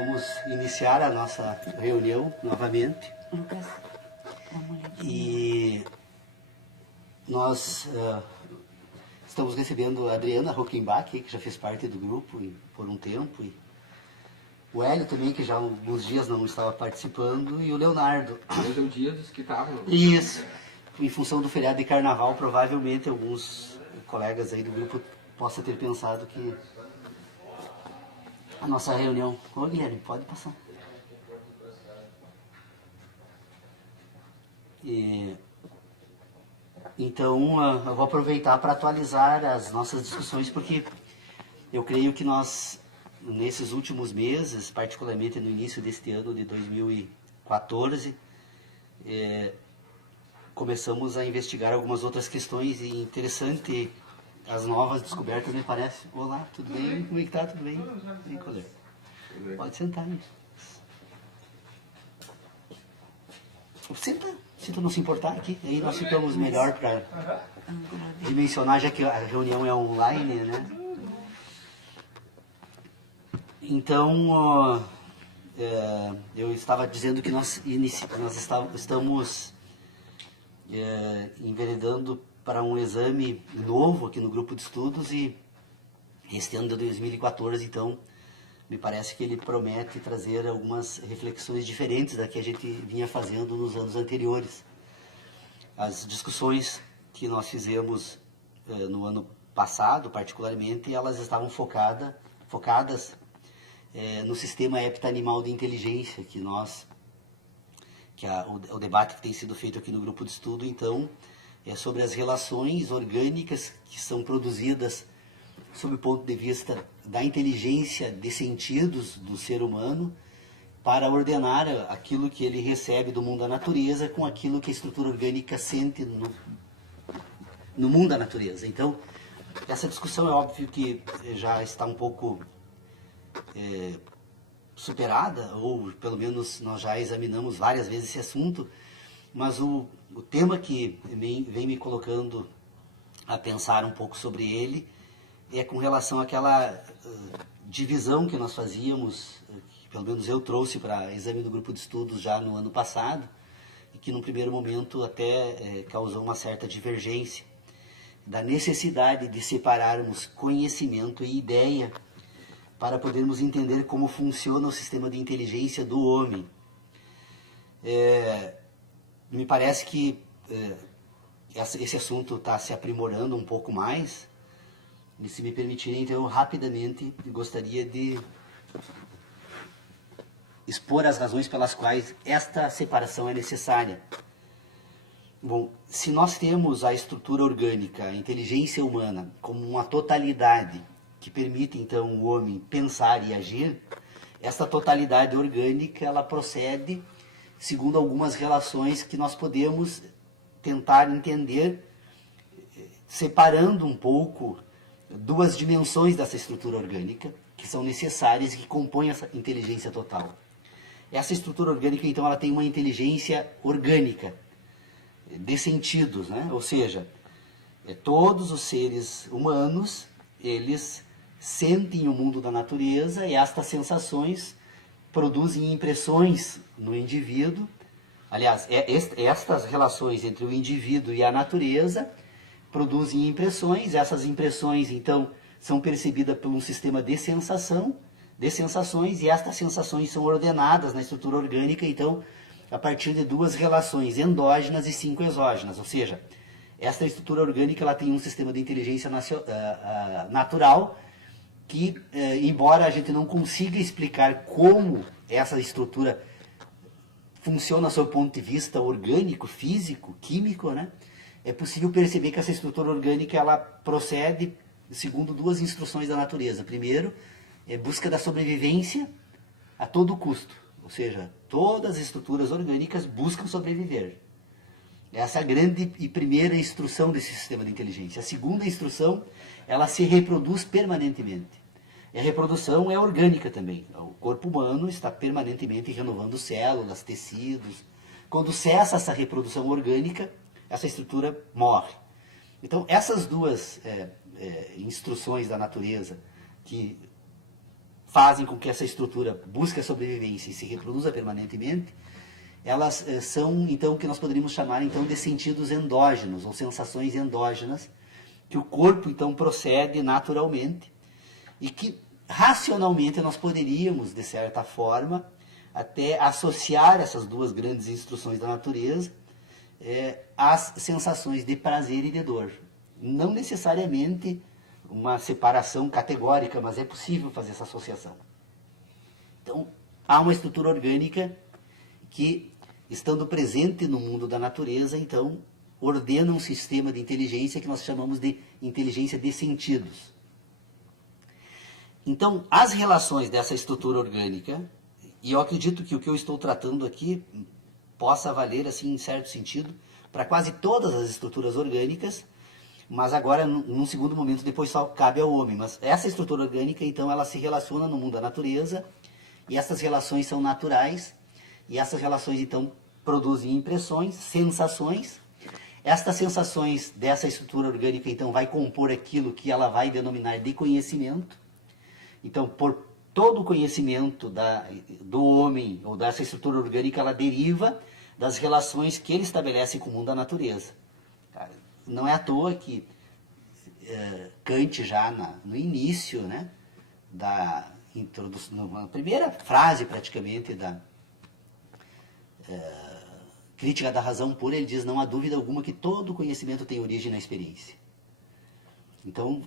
Vamos iniciar a nossa reunião novamente. Lucas, dá uma olhadinha. E nós estamos recebendo a Adriana Rockenbach, que já fez parte do grupo por um tempo, e o Hélio também, que já há alguns dias não estava participando, e o Leonardo. Hoje é o dia dos que estavam. Isso. Em função do feriado de carnaval, provavelmente alguns colegas aí do grupo possam ter pensado que a nossa reunião... Ô, Guilherme, pode passar. Então, eu vou aproveitar para atualizar as nossas discussões, porque eu creio que nós, nesses últimos meses, particularmente no início deste ano de 2014, começamos a investigar algumas outras questões, e interessante as novas descobertas, me parece. Olá, tudo bem? Como é que tá? Tudo bem? Bem, colega. Pode sentar aí. Senta, se tu não se importar aqui. Aí nós ficamos melhor para dimensionar, já que a reunião é online, né? Então, eu estava dizendo que nós estamos enveredando para um exame novo aqui no grupo de estudos, e este ano de 2014, então, me parece que ele promete trazer algumas reflexões diferentes da que a gente vinha fazendo nos anos anteriores. As discussões que nós fizemos no ano passado, particularmente, elas estavam focadas no sistema heptanimal de inteligência, o debate que tem sido feito aqui no grupo de estudo, então, é sobre as relações orgânicas que são produzidas sob o ponto de vista da inteligência de sentidos do ser humano, para ordenar aquilo que ele recebe do mundo da natureza com aquilo que a estrutura orgânica sente no mundo da natureza. Então, essa discussão é óbvio que já está um pouco superada, ou pelo menos nós já examinamos várias vezes esse assunto, mas o tema que vem me colocando a pensar um pouco sobre ele é com relação àquela divisão que nós fazíamos, que pelo menos eu trouxe para exame do grupo de estudos já no ano passado, e que num primeiro momento até causou uma certa divergência, da necessidade de separarmos conhecimento e ideia para podermos entender como funciona o sistema de inteligência do homem. Me parece que esse assunto está se aprimorando um pouco mais, e se me permitirem, então, eu rapidamente gostaria de expor as razões pelas quais esta separação é necessária. Bom, se nós temos a estrutura orgânica, a inteligência humana, como uma totalidade que permite, então, o homem pensar e agir, essa totalidade orgânica, ela procede segundo algumas relações que nós podemos tentar entender, separando um pouco duas dimensões dessa estrutura orgânica, que são necessárias e que compõem essa inteligência total. Essa estrutura orgânica, então, ela tem uma inteligência orgânica, de sentidos, né? Ou seja, todos os seres humanos, eles sentem o mundo da natureza, e estas sensações produzem impressões no indivíduo. Aliás, estas relações entre o indivíduo e a natureza produzem impressões. Essas impressões, então, são percebidas por um sistema de sensações, e estas sensações são ordenadas na estrutura orgânica, então, a partir de duas relações endógenas e 5 exógenas. Ou seja, esta estrutura orgânica, ela tem um sistema de inteligência natural, que, embora a gente não consiga explicar como essa estrutura funciona sob o ponto de vista orgânico, físico, químico, né? É possível perceber que essa estrutura orgânica, ela procede segundo duas instruções da natureza. Primeiro, é busca da sobrevivência a todo custo. Ou seja, todas as estruturas orgânicas buscam sobreviver. Essa é a grande e primeira instrução desse sistema de inteligência. A segunda instrução, ela se reproduz permanentemente. E a reprodução é orgânica também. O corpo humano está permanentemente renovando células, tecidos. Quando cessa essa reprodução orgânica, essa estrutura morre. Então, essas duas instruções da natureza, que fazem com que essa estrutura busque a sobrevivência e se reproduza permanentemente, elas são, então, o que nós poderíamos chamar, então, de sentidos endógenos, ou sensações endógenas, que o corpo, então, procede naturalmente, e que, racionalmente, nós poderíamos, de certa forma, até associar essas duas grandes instruções da natureza às sensações de prazer e de dor. Não necessariamente uma separação categórica, mas é possível fazer essa associação. Então, há uma estrutura orgânica que, estando presente no mundo da natureza, então, ordena um sistema de inteligência que nós chamamos de inteligência de sentidos. Então, as relações dessa estrutura orgânica, e eu acredito que o que eu estou tratando aqui possa valer, assim, em certo sentido, para quase todas as estruturas orgânicas, mas agora, num segundo momento, depois só cabe ao homem. Mas essa estrutura orgânica, então, ela se relaciona no mundo da natureza, e essas relações são naturais, e essas relações, então, produzem impressões, sensações. Estas sensações dessa estrutura orgânica, então, vai compor aquilo que ela vai denominar de conhecimento. Então, por todo o conhecimento do homem, ou dessa estrutura orgânica, ela deriva das relações que ele estabelece com o mundo da natureza. Não é à toa que Kant, já no início, né, da introdução, na primeira frase, praticamente, da Crítica da Razão Pura, ele diz: não há dúvida alguma que todo conhecimento tem origem na experiência. Então,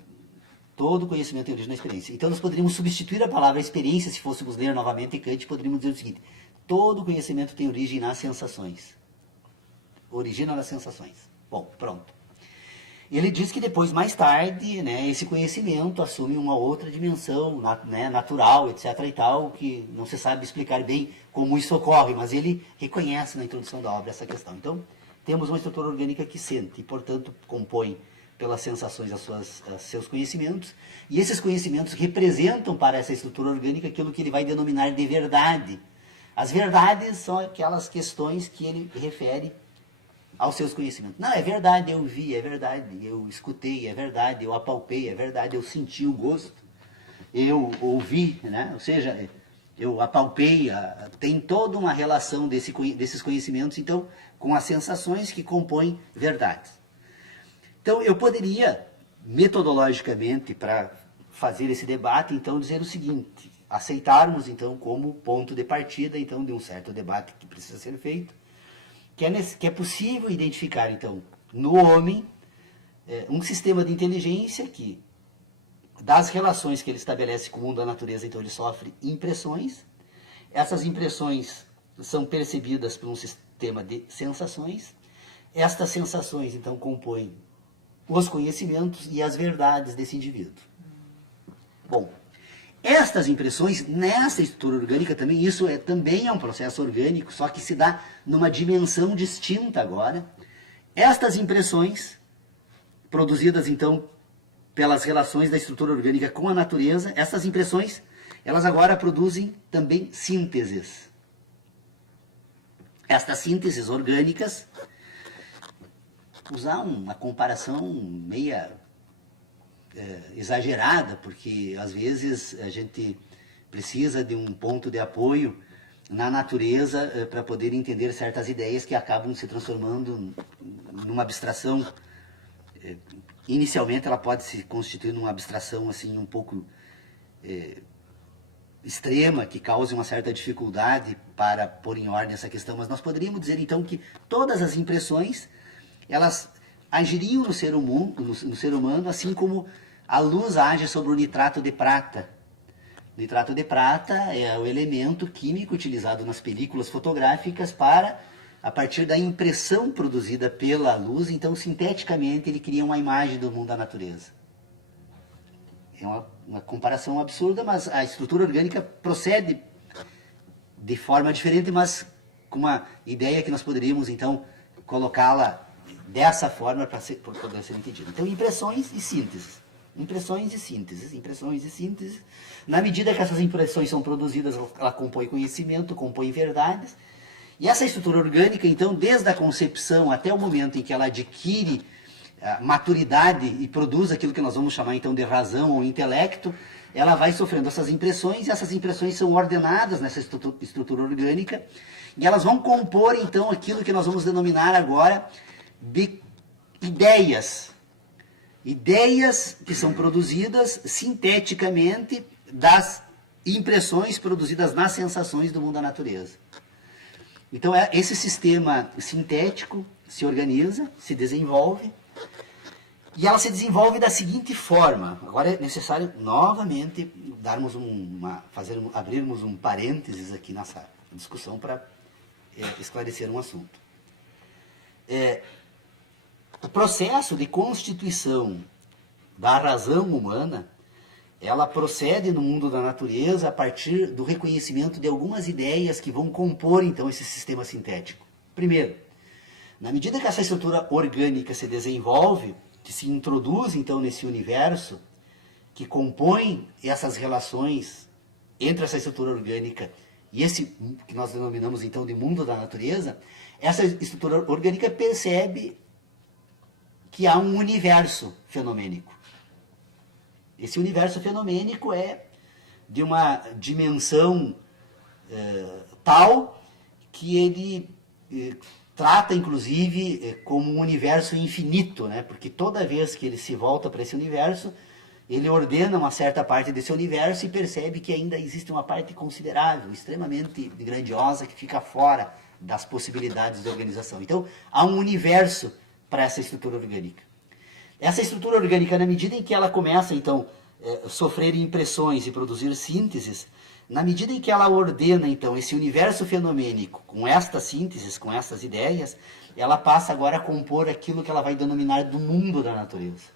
todo conhecimento tem origem na experiência. Então, nós poderíamos substituir a palavra experiência, se fôssemos ler novamente Kant, poderíamos dizer o seguinte: todo conhecimento tem origem nas sensações. Origina nas sensações. Bom, pronto. Ele diz que depois, mais tarde, né, esse conhecimento assume uma outra dimensão, né, natural, etc. e tal, que não se sabe explicar bem como isso ocorre, mas ele reconhece na introdução da obra essa questão. Então, temos uma estrutura orgânica que sente e, portanto, compõe pelas sensações seus conhecimentos, e esses conhecimentos representam para essa estrutura orgânica aquilo que ele vai denominar de verdade. As verdades são aquelas questões que ele refere aos seus conhecimentos. Não, é verdade, eu vi, é verdade, eu escutei, é verdade, eu apalpei, é verdade, eu senti o gosto, eu ouvi, né? Ou seja, eu apalpei, tem toda uma relação desses conhecimentos, então, com as sensações que compõem verdades. Então, eu poderia, metodologicamente, para fazer esse debate, então, dizer o seguinte: aceitarmos, então, como ponto de partida, então, de um certo debate que precisa ser feito, que é possível identificar, então, no homem, um sistema de inteligência que, das relações que ele estabelece com o mundo da natureza, então ele sofre impressões. Essas impressões são percebidas por um sistema de sensações. Estas sensações, então, compõem os conhecimentos e as verdades desse indivíduo. Bom, estas impressões, nessa estrutura orgânica também, isso também é um processo orgânico, só que se dá numa dimensão distinta agora. Estas impressões, produzidas então pelas relações da estrutura orgânica com a natureza, essas impressões, elas agora produzem também sínteses. Estas sínteses orgânicas, usar uma comparação meia exagerada, porque às vezes a gente precisa de um ponto de apoio na natureza para poder entender certas ideias que acabam se transformando numa abstração. Inicialmente ela pode se constituir numa abstração assim um pouco extrema, que cause uma certa dificuldade para pôr em ordem essa questão, mas nós poderíamos dizer então que todas as impressões, elas agiriam no ser humano, assim como a luz age sobre o nitrato de prata. O nitrato de prata é o elemento químico utilizado nas películas fotográficas para, a partir da impressão produzida pela luz, então, sinteticamente, ele cria uma imagem do mundo da natureza. É uma comparação absurda, mas a estrutura orgânica procede de forma diferente, mas com uma ideia que nós poderíamos, então, colocá-la dessa forma para poder ser entendido. Então, impressões e sínteses. Impressões e sínteses, impressões e sínteses. Na medida que essas impressões são produzidas, ela compõe conhecimento, compõe verdades. E essa estrutura orgânica, então, desde a concepção até o momento em que ela adquire maturidade e produz aquilo que nós vamos chamar então de razão ou intelecto, ela vai sofrendo essas impressões, e essas impressões são ordenadas nessa estrutura orgânica, e elas vão compor então aquilo que nós vamos denominar agora de ideias. Ideias que são produzidas sinteticamente das impressões produzidas nas sensações do mundo da natureza. Então esse sistema sintético se organiza, se desenvolve, e ela se desenvolve da seguinte forma. Agora é necessário novamente abrirmos um parênteses aqui nessa discussão para esclarecer um assunto. O processo de constituição da razão humana, ela procede no mundo da natureza a partir do reconhecimento de algumas ideias que vão compor então esse sistema sintético. Primeiro, na medida que essa estrutura orgânica se desenvolve, que se introduz então nesse universo, que compõe essas relações entre essa estrutura orgânica e esse que nós denominamos então de mundo da natureza, essa estrutura orgânica percebe que há um universo fenomênico. Esse universo fenomênico é de uma dimensão tal que ele trata, inclusive, como um universo infinito, né? Porque toda vez que ele se volta para esse universo, ele ordena uma certa parte desse universo e percebe que ainda existe uma parte considerável, extremamente grandiosa, que fica fora das possibilidades de organização. Então, há um universo para essa estrutura orgânica. Essa estrutura orgânica, na medida em que ela começa, então, a sofrer impressões e produzir sínteses, na medida em que ela ordena, então, esse universo fenomênico com estas sínteses, com essas ideias, ela passa agora a compor aquilo que ela vai denominar do mundo da natureza.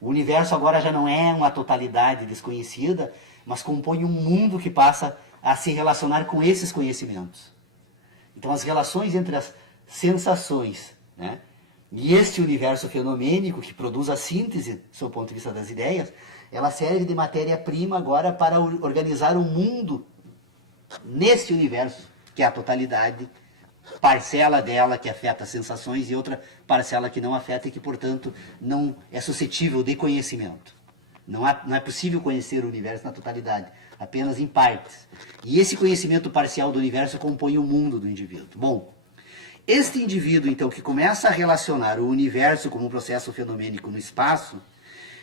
O universo agora já não é uma totalidade desconhecida, mas compõe um mundo que passa a se relacionar com esses conhecimentos. Então, as relações entre as sensações, né, e este universo fenomênico que produz a síntese, do seu ponto de vista das ideias, ela serve de matéria-prima agora para organizar um mundo nesse universo, que é a totalidade, parcela dela que afeta as sensações e outra parcela que não afeta e que, portanto, não é suscetível de conhecimento. Não é possível conhecer o universo na totalidade, apenas em partes. E esse conhecimento parcial do universo compõe o mundo do indivíduo. Bom, este indivíduo, então, que começa a relacionar o universo como um processo fenomênico no espaço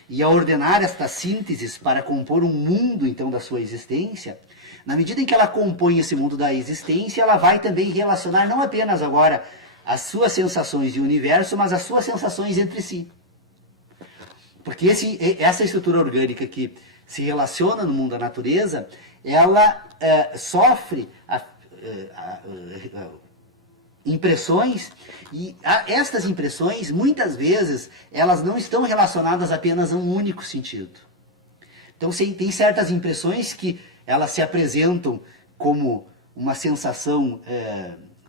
e a ordenar estas sínteses para compor um mundo, então, da sua existência, na medida em que ela compõe esse mundo da existência, ela vai também relacionar não apenas agora as suas sensações e o universo, mas as suas sensações entre si. Porque essa estrutura orgânica que se relaciona no mundo da natureza, ela sofre impressões, e estas impressões, muitas vezes, elas não estão relacionadas apenas a um único sentido. Então, tem certas impressões que elas se apresentam como uma sensação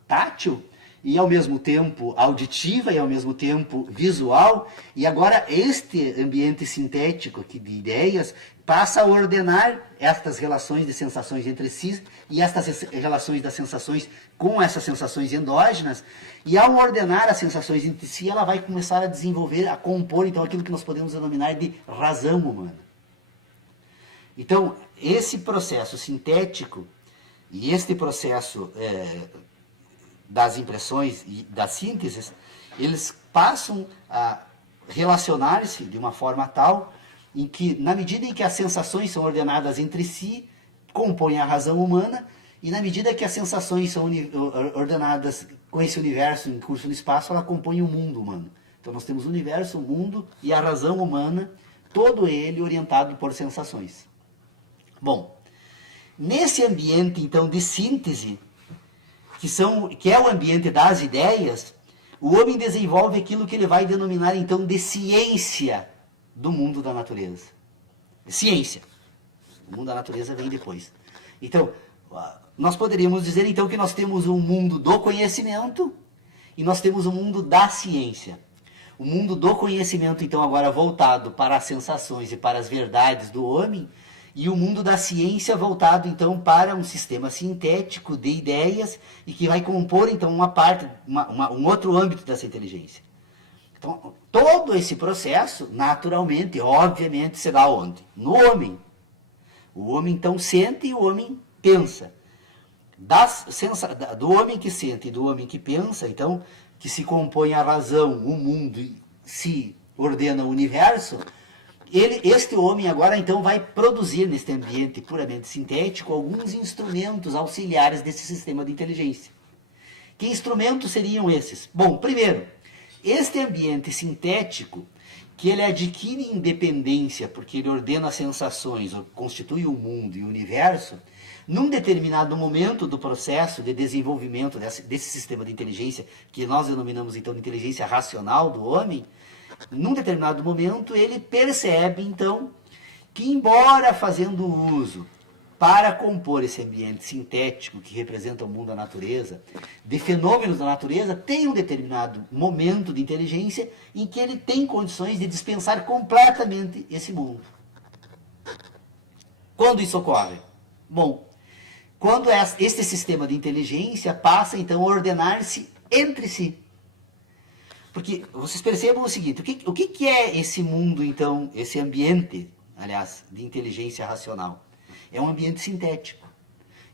tátil, e ao mesmo tempo auditiva, e ao mesmo tempo visual, e agora este ambiente sintético aqui de ideias passa a ordenar estas relações de sensações entre si, e estas relações das sensações com essas sensações endógenas, e ao ordenar as sensações entre si, ela vai começar a desenvolver, a compor, então, aquilo que nós podemos denominar de razão humana. Então, esse processo sintético e este processo das impressões e das sínteses, eles passam a relacionar-se de uma forma tal em que, na medida em que as sensações são ordenadas entre si, compõem a razão humana, e na medida que as sensações são ordenadas com esse universo em curso no espaço, ela compõe o mundo humano. Então nós temos o universo, o mundo e a razão humana, todo ele orientado por sensações. Bom, nesse ambiente então de síntese, que é o ambiente das ideias, o homem desenvolve aquilo que ele vai denominar então de ciência do mundo da natureza. Ciência. O mundo da natureza vem depois. Então, nós poderíamos dizer então que nós temos um mundo do conhecimento e nós temos um mundo da ciência. O mundo do conhecimento, então, agora voltado para as sensações e para as verdades do homem, e o mundo da ciência voltado, então, para um sistema sintético de ideias e que vai compor, então, uma parte, um outro âmbito dessa inteligência. Então, todo esse processo, naturalmente, obviamente, se dá onde? No homem. O homem, então, sente e o homem pensa. Do homem que sente e do homem que pensa, então, que se compõe a razão, o mundo e se ordena o universo, este homem agora, então, vai produzir neste ambiente puramente sintético alguns instrumentos auxiliares desse sistema de inteligência. Que instrumentos seriam esses? Bom, primeiro, este ambiente sintético, que ele adquire independência, porque ele ordena as sensações, constitui o mundo e o universo, num determinado momento do processo de desenvolvimento desse sistema de inteligência, que nós denominamos então de inteligência racional do homem, num determinado momento ele percebe então que, embora fazendo uso para compor esse ambiente sintético que representa o mundo da natureza, de fenômenos da natureza, tem um determinado momento de inteligência em que ele tem condições de dispensar completamente esse mundo. Quando isso ocorre? Bom, quando este sistema de inteligência passa então a ordenar-se entre si. Porque vocês percebam o seguinte, o que é esse mundo então, esse ambiente, aliás, de inteligência racional? É um ambiente sintético.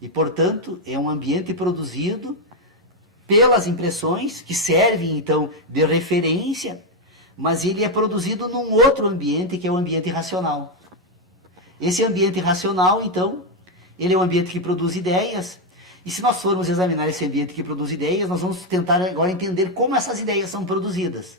E, portanto, é um ambiente produzido pelas impressões, que servem, então, de referência, mas ele é produzido num outro ambiente, que é o ambiente racional. Esse ambiente racional, então, ele é um ambiente que produz ideias, e se nós formos examinar esse ambiente que produz ideias, nós vamos tentar agora entender como essas ideias são produzidas.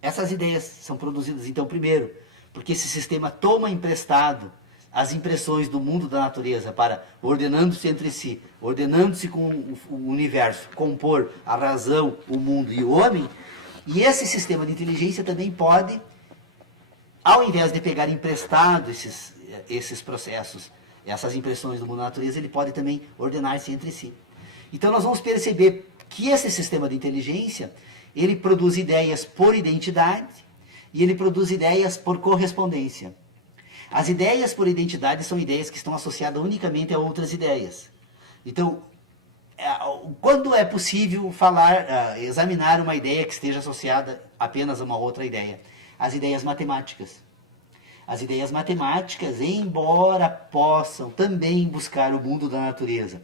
Essas ideias são produzidas, então, primeiro, porque esse sistema toma emprestado as impressões do mundo da natureza para, ordenando-se entre si, ordenando-se com o universo, compor a razão, o mundo e o homem, e esse sistema de inteligência também pode, ao invés de pegar emprestado esses processos, essas impressões do mundo da natureza, ele pode também ordenar-se entre si. Então nós vamos perceber que esse sistema de inteligência, ele produz ideias por identidade e ele produz ideias por correspondência. As ideias por identidade são ideias que estão associadas unicamente a outras ideias. Então, quando é possível examinar uma ideia que esteja associada apenas a uma outra ideia? As ideias matemáticas. As ideias matemáticas, embora possam também buscar o mundo da natureza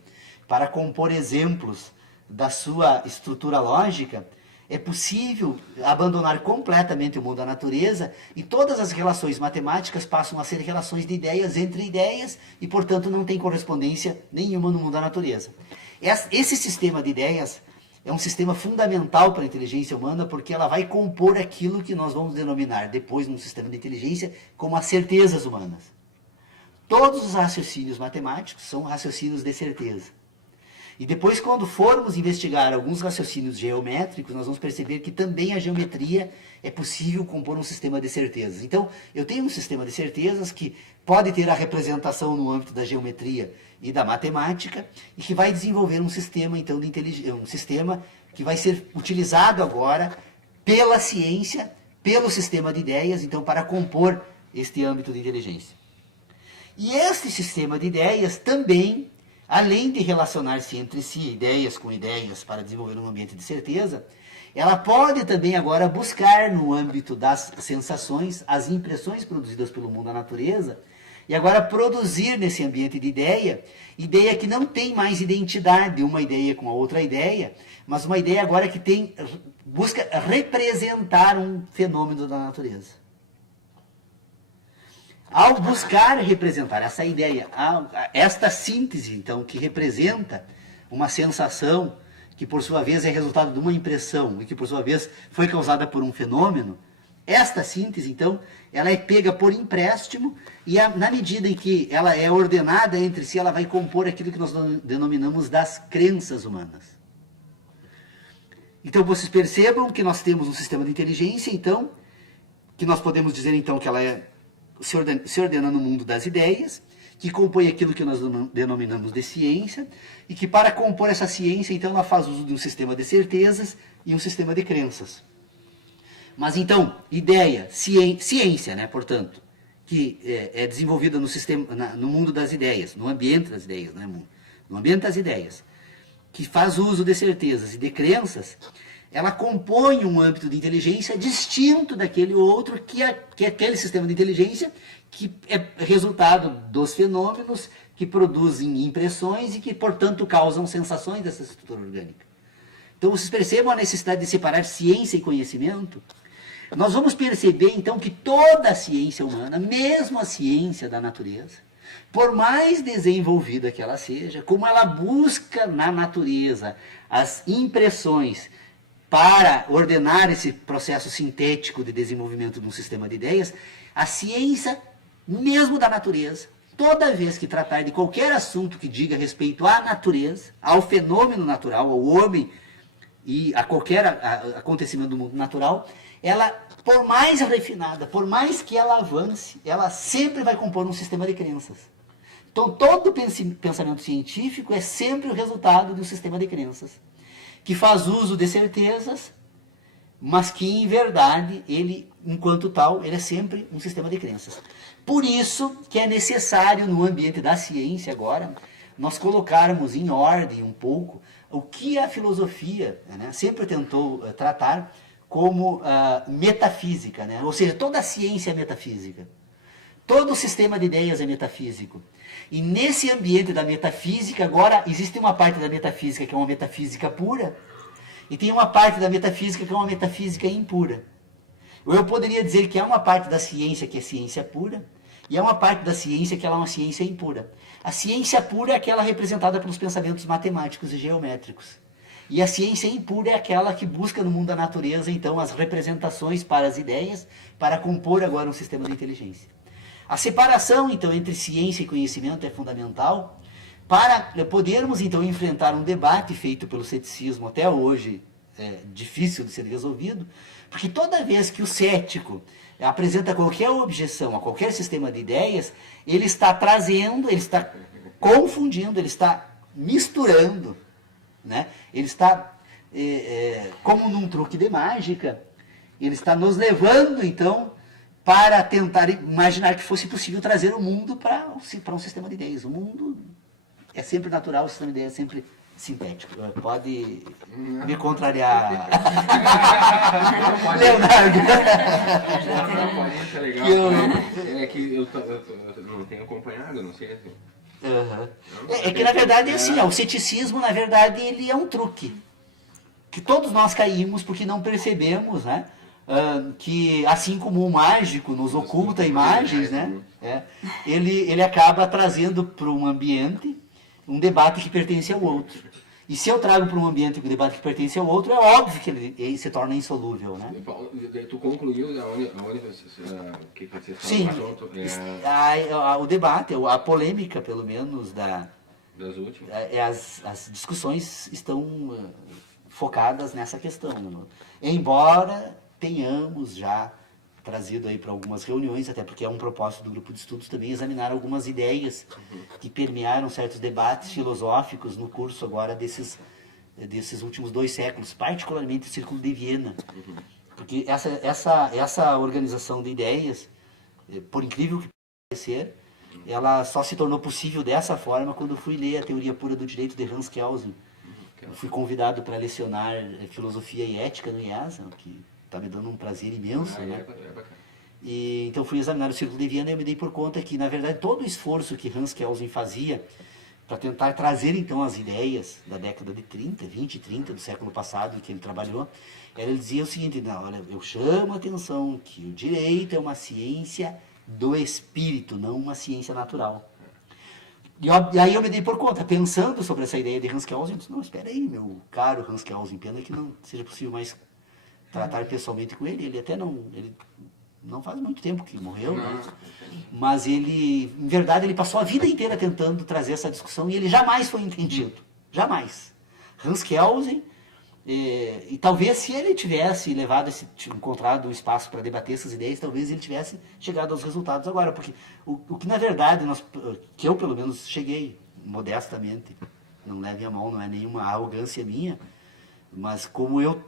para compor exemplos da sua estrutura lógica, é possível abandonar completamente o mundo da natureza e todas as relações matemáticas passam a ser relações de ideias entre ideias e, portanto, não tem correspondência nenhuma no mundo da natureza. Esse sistema de ideias é um sistema fundamental para a inteligência humana porque ela vai compor aquilo que nós vamos denominar depois num sistema de inteligência como as certezas humanas. Todos os raciocínios matemáticos são raciocínios de certeza. E depois, quando formos investigar alguns raciocínios geométricos, nós vamos perceber que também a geometria é possível compor um sistema de certezas. Então, eu tenho um sistema de certezas que pode ter a representação no âmbito da geometria e da matemática, e que vai desenvolver um sistema, então, de inteligência, um sistema que vai ser utilizado agora pela ciência, pelo sistema de ideias, então, para compor este âmbito de inteligência. E este sistema de ideias também, além de relacionar-se entre si, ideias com ideias, para desenvolver um ambiente de certeza, ela pode também agora buscar no âmbito das sensações, as impressões produzidas pelo mundo da natureza, e agora produzir nesse ambiente de ideia que não tem mais identidade, uma ideia com a outra ideia, mas uma ideia agora que busca representar um fenômeno da natureza. Ao buscar representar essa ideia, esta síntese, então, que representa uma sensação, que por sua vez é resultado de uma impressão, e que por sua vez foi causada por um fenômeno, esta síntese, então, ela é pega por empréstimo, e na medida em que ela é ordenada entre si, ela vai compor aquilo que nós denominamos das crenças humanas. Então, vocês percebam que nós temos um sistema de inteligência, então, que nós podemos dizer, então, que ela se ordena no mundo das ideias, que compõe aquilo que nós denominamos de ciência, e que para compor essa ciência, então, ela faz uso de um sistema de certezas e um sistema de crenças. Mas então, ideia, ciência, né, portanto, que é desenvolvida no mundo das ideias, no ambiente das ideias, né, no ambiente das ideias, que faz uso de certezas e de crenças, ela compõe um âmbito de inteligência distinto daquele outro, que é aquele sistema de inteligência que é resultado dos fenômenos que produzem impressões e que, portanto, causam sensações dessa estrutura orgânica. Então, vocês percebam a necessidade de separar ciência e conhecimento? Nós vamos perceber, então, que toda a ciência humana, mesmo a ciência da natureza, por mais desenvolvida que ela seja, como ela busca na natureza as impressões para ordenar esse processo sintético de desenvolvimento de um sistema de ideias, a ciência, mesmo da natureza, toda vez que tratar de qualquer assunto que diga respeito à natureza, ao fenômeno natural, ao homem e a qualquer acontecimento do mundo natural, ela, por mais refinada, por mais que ela avance, ela sempre vai compor um sistema de crenças. Então, todo pensamento científico é sempre o resultado de um sistema de crenças, que faz uso de certezas, mas que, em verdade, ele, enquanto tal, ele é sempre um sistema de crenças. Por isso que é necessário, no ambiente da ciência agora, nós colocarmos em ordem um pouco o que a filosofia, né, sempre tentou tratar como metafísica, né? Ou seja, toda a ciência é metafísica. Todo o sistema de ideias é metafísico. E nesse ambiente da metafísica, agora, existe uma parte da metafísica que é uma metafísica pura, e tem uma parte da metafísica que é uma metafísica impura. Ou eu poderia dizer que há uma parte da ciência que é ciência pura, e há uma parte da ciência que ela é uma ciência impura. A ciência pura é aquela representada pelos pensamentos matemáticos e geométricos. E a ciência impura é aquela que busca no mundo da natureza, então, as representações para as ideias, para compor agora um sistema de inteligência. A separação, então, entre ciência e conhecimento é fundamental para podermos, então, enfrentar um debate feito pelo ceticismo até hoje, difícil de ser resolvido, porque toda vez que o cético apresenta qualquer objeção a qualquer sistema de ideias, ele está trazendo, ele está confundindo, ele está misturando, né? Ele está, como num truque de mágica, ele está nos levando, então, para tentar imaginar que fosse possível trazer o mundo para um sistema de ideias. O mundo é sempre natural, o sistema de ideias é sempre sintético. Pode me contrariar, Leonardo. É legal. É que eu não tenho acompanhado, não sei assim. É que, na verdade, é assim, o ceticismo, na verdade, ele é um truque. Que todos nós caímos porque não percebemos, né? Que, assim como o mágico nos oculta imagens, né? Ele acaba trazendo para um ambiente um debate que pertence ao outro. E se eu trago para um ambiente um debate que pertence ao outro, é óbvio que ele se torna insolúvel, né? Tu concluiu aonde que você Sim, o debate, a polêmica, pelo menos, das últimas. As discussões estão focadas nessa questão. Né? Embora tenhamos já trazido aí para algumas reuniões, até porque é um propósito do grupo de estudos também examinar algumas ideias que permearam certos debates filosóficos no curso agora desses últimos 2 séculos, particularmente o Círculo de Viena. Porque essa organização de ideias, por incrível que parecer, ela só se tornou possível dessa forma quando eu fui ler a Teoria Pura do Direito de Hans Kelsen. Eu fui convidado para lecionar filosofia e ética no IASA, que está me dando um prazer imenso, né? E então fui examinar o Círculo de Viena e eu me dei por conta que, na verdade, todo o esforço que Hans Kelsen fazia para tentar trazer, então, as ideias da década de 30, 20 e 30 do século passado, em que ele trabalhou, ele dizia o seguinte: não, olha, eu chamo a atenção que o direito é uma ciência do espírito, não uma ciência natural. E aí eu me dei por conta, pensando sobre essa ideia de Hans Kelsen, eu disse: não, espera aí, meu caro Hans Kelsen, pena que não seja possível mais tratar pessoalmente com ele. Ele não faz muito tempo que morreu, né? Mas ele, em verdade, ele passou a vida inteira tentando trazer essa discussão e ele jamais foi entendido. Jamais. Hans Kelsen, e talvez se ele tivesse encontrado um espaço para debater essas ideias, talvez ele tivesse chegado aos resultados agora. Porque o que, na verdade, que eu, pelo menos, cheguei modestamente, não leve a mão, não é nenhuma arrogância minha, mas como eu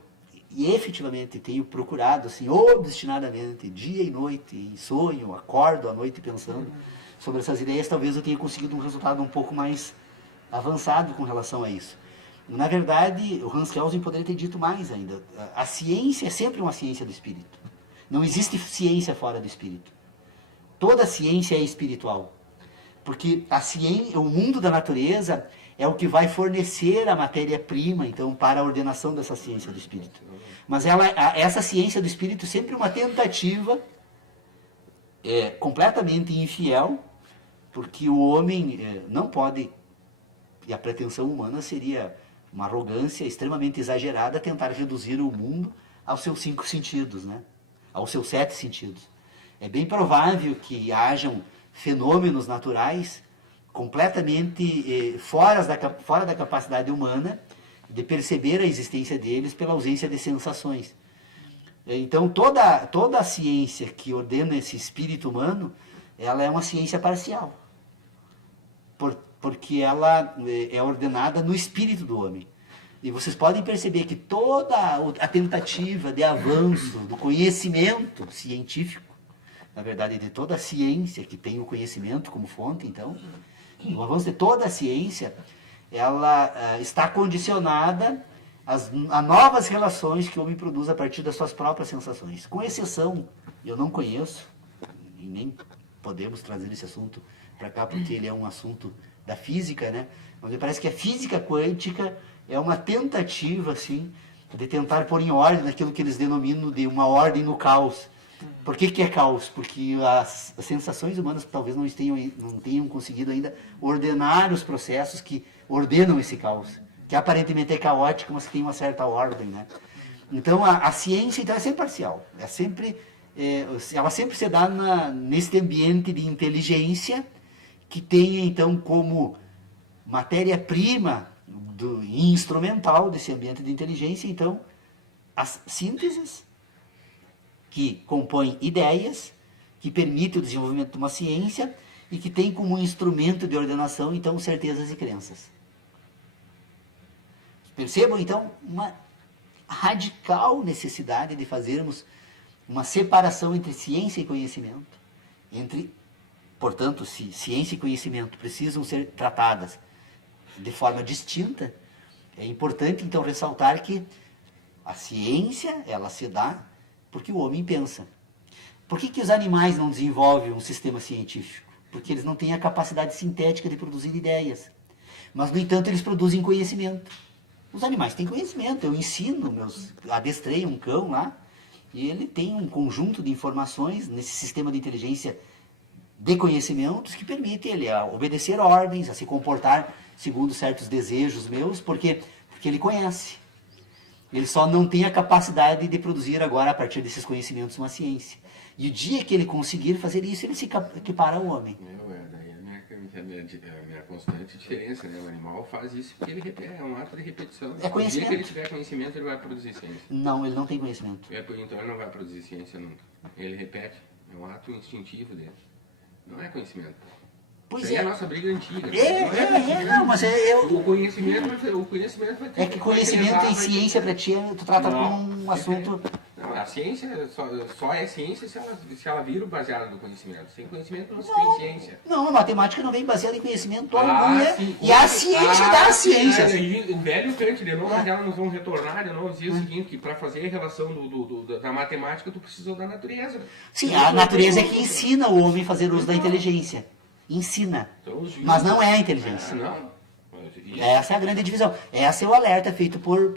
efetivamente tenho procurado, assim, obstinadamente, dia e noite, em sonho, acordo à noite pensando sobre essas ideias, talvez eu tenha conseguido um resultado um pouco mais avançado com relação a isso. Na verdade, o Hans Kelsen poderia ter dito mais ainda. A ciência é sempre uma ciência do espírito. Não existe ciência fora do espírito. Toda ciência é espiritual. Porque a ciência, o mundo da natureza é o que vai fornecer a matéria-prima, então, para a ordenação dessa ciência do espírito. Mas essa ciência do espírito é sempre uma tentativa completamente infiel, porque o homem não pode, e a pretensão humana seria uma arrogância extremamente exagerada, tentar reduzir o mundo aos seus 5 sentidos, né? Aos seus 7 sentidos. É bem provável que hajam fenômenos naturais completamente fora da capacidade humana de perceber a existência deles pela ausência de sensações. Então, toda a ciência que ordena esse espírito humano, ela é uma ciência parcial. Porque ela é ordenada no espírito do homem. E vocês podem perceber que toda a tentativa de avanço do conhecimento científico, na verdade, de toda a ciência que tem o conhecimento como fonte, então, o avanço de toda a ciência, ela está condicionada a novas relações que o homem produz a partir das suas próprias sensações. Com exceção, eu não conheço, e nem podemos trazer esse assunto para cá, porque ele é um assunto da física, né? Mas me parece que a física quântica é uma tentativa, assim, de tentar pôr em ordem aquilo que eles denominam de uma ordem no caos. Por que é caos? Porque as sensações humanas talvez não tenham conseguido ainda ordenar os processos que ordenam esse caos, que aparentemente é caótico, mas que tem uma certa ordem, né? Então, a ciência então, é sempre parcial. Ela sempre se dá neste ambiente de inteligência que tem, então, como matéria-prima instrumental desse ambiente de inteligência, então, as sínteses que compõem ideias, que permitem o desenvolvimento de uma ciência e que tem como instrumento de ordenação, então, certezas e crenças. Percebam, então, uma radical necessidade de fazermos uma separação entre ciência e conhecimento. Portanto, se ciência e conhecimento precisam ser tratadas de forma distinta, é importante, então, ressaltar que a ciência, ela se dá porque o homem pensa. Por que os animais não desenvolvem um sistema científico? Porque eles não têm a capacidade sintética de produzir ideias. Mas, no entanto, eles produzem conhecimento. Os animais têm conhecimento. Eu adestrei um cão lá, e ele tem um conjunto de informações nesse sistema de inteligência de conhecimentos que permite ele a obedecer ordens, a se comportar segundo certos desejos meus, porque ele conhece. Ele só não tem a capacidade de produzir agora, a partir desses conhecimentos, uma ciência. E o dia que ele conseguir fazer isso, ele se equipara ao homem. Daí a minha constante diferença, né? O animal faz isso porque ele é um ato de repetição. É conhecimento. O dia que ele tiver conhecimento, ele vai produzir ciência. Não, ele não tem conhecimento. Então ele não vai produzir ciência nunca. Ele repete. É um ato instintivo dele. Não é conhecimento. Pois isso aí é a nossa briga antiga. Mas o conhecimento vai ter... É que conhecimento em ciência para ti, tu trata como um assunto... Não, a ciência só é ciência se ela vira baseada no conhecimento. Sem conhecimento não se tem ciência. Não, a matemática não vem baseada em conhecimento algum. E a ciência dá ciências. O velho Kant, de novo, mas elas vão retornar, de novo, dizia o seguinte, que para fazer a relação da matemática, tu precisa da natureza. Sim, a natureza é que ensina o homem a fazer uso da inteligência. Ensina. Então, mas não é a inteligência. Não. Essa é a grande divisão. Esse é o alerta feito por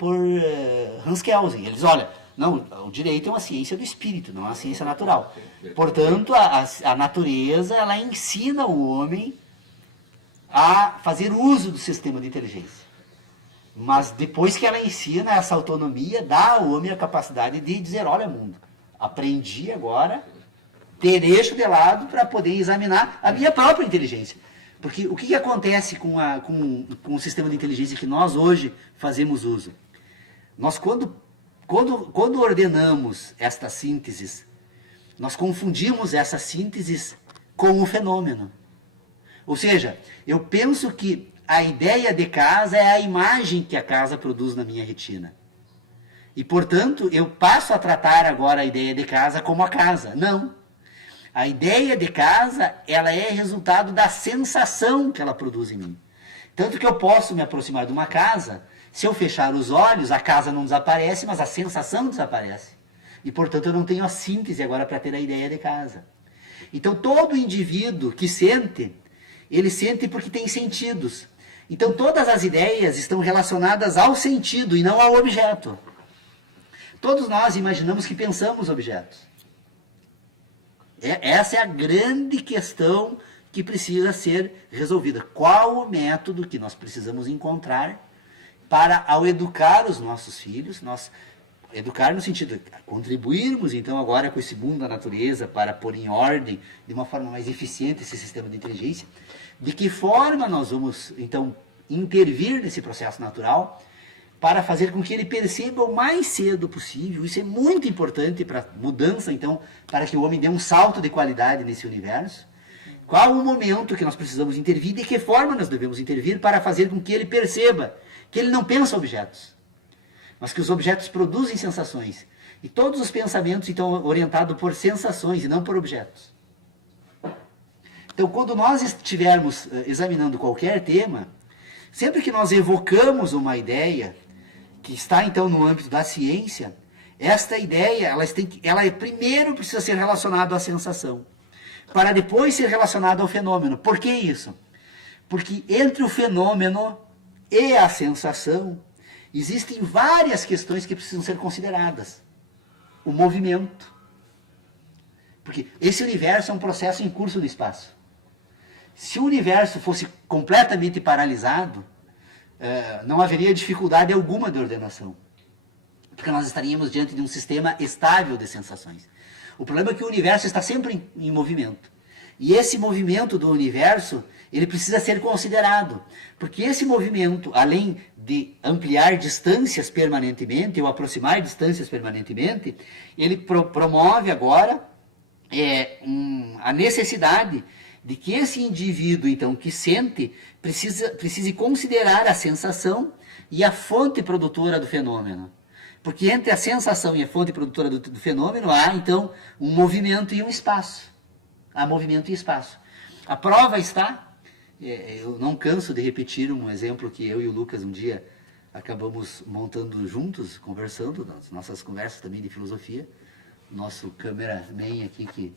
Hans Kelsen. Eles, olha, não, o direito é uma ciência do espírito, não é uma ciência natural. Portanto, a natureza, ela ensina o homem a fazer uso do sistema de inteligência. Mas depois que ela ensina essa autonomia, dá ao homem a capacidade de dizer, olha, mundo, aprendi agora... ter eixo de lado para poder examinar a minha própria inteligência. Porque o que acontece com o sistema de inteligência que nós hoje fazemos uso? Nós, quando ordenamos estas sínteses, nós confundimos essas sínteses com o fenômeno. Ou seja, eu penso que a ideia de casa é a imagem que a casa produz na minha retina. E, portanto, eu passo a tratar agora a ideia de casa como a casa. Não. A ideia de casa, ela é resultado da sensação que ela produz em mim. Tanto que eu posso me aproximar de uma casa Se eu fechar os olhos, a casa não desaparece, mas a sensação desaparece. E, portanto, eu não tenho a síntese agora para ter a ideia de casa. Então, todo indivíduo que sente, ele sente porque tem sentidos. Então, todas as ideias estão relacionadas ao sentido e não ao objeto. Todos nós imaginamos que pensamos objetos. Essa é a grande questão que precisa ser resolvida. Qual o método que nós precisamos encontrar para, ao educar os nossos filhos, nós educar no sentido de contribuirmos, então, agora com esse mundo da natureza para pôr em ordem, de uma forma mais eficiente, esse sistema de inteligência. De que forma nós vamos, então, intervir nesse processo natural para fazer com que ele perceba o mais cedo possível. Isso é muito importante para a mudança, então, para que o homem dê um salto de qualidade nesse universo. Qual o momento que nós precisamos intervir, de que forma nós devemos intervir para fazer com que ele perceba que ele não pensa objetos, mas que os objetos produzem sensações. E todos os pensamentos, então, orientados por sensações e não por objetos. Então, quando nós estivermos examinando qualquer tema, sempre que nós evocamos uma ideia, que está, então, no âmbito da ciência, esta ideia, ela primeiro precisa ser relacionada à sensação, para depois ser relacionada ao fenômeno. Por que isso? Porque entre o fenômeno e a sensação, existem várias questões que precisam ser consideradas. O movimento. Porque esse universo é um processo em curso no espaço. Se o universo fosse completamente paralisado, não haveria dificuldade alguma de ordenação. Porque nós estaríamos diante de um sistema estável de sensações. O problema é que o universo está sempre em movimento. E esse movimento do universo, ele precisa ser considerado. Porque esse movimento, além de ampliar distâncias permanentemente, ou aproximar distâncias permanentemente, ele promove agora a necessidade de que esse indivíduo, então, que sente, precise considerar a sensação e a fonte produtora do fenômeno. Porque entre a sensação e a fonte produtora do fenômeno há, então, um movimento e um espaço. Há movimento e espaço. A prova está, eu não canso de repetir um exemplo que eu e o Lucas um dia acabamos montando juntos, conversando, nas nossas conversas também de filosofia. Nosso cameraman aqui, que,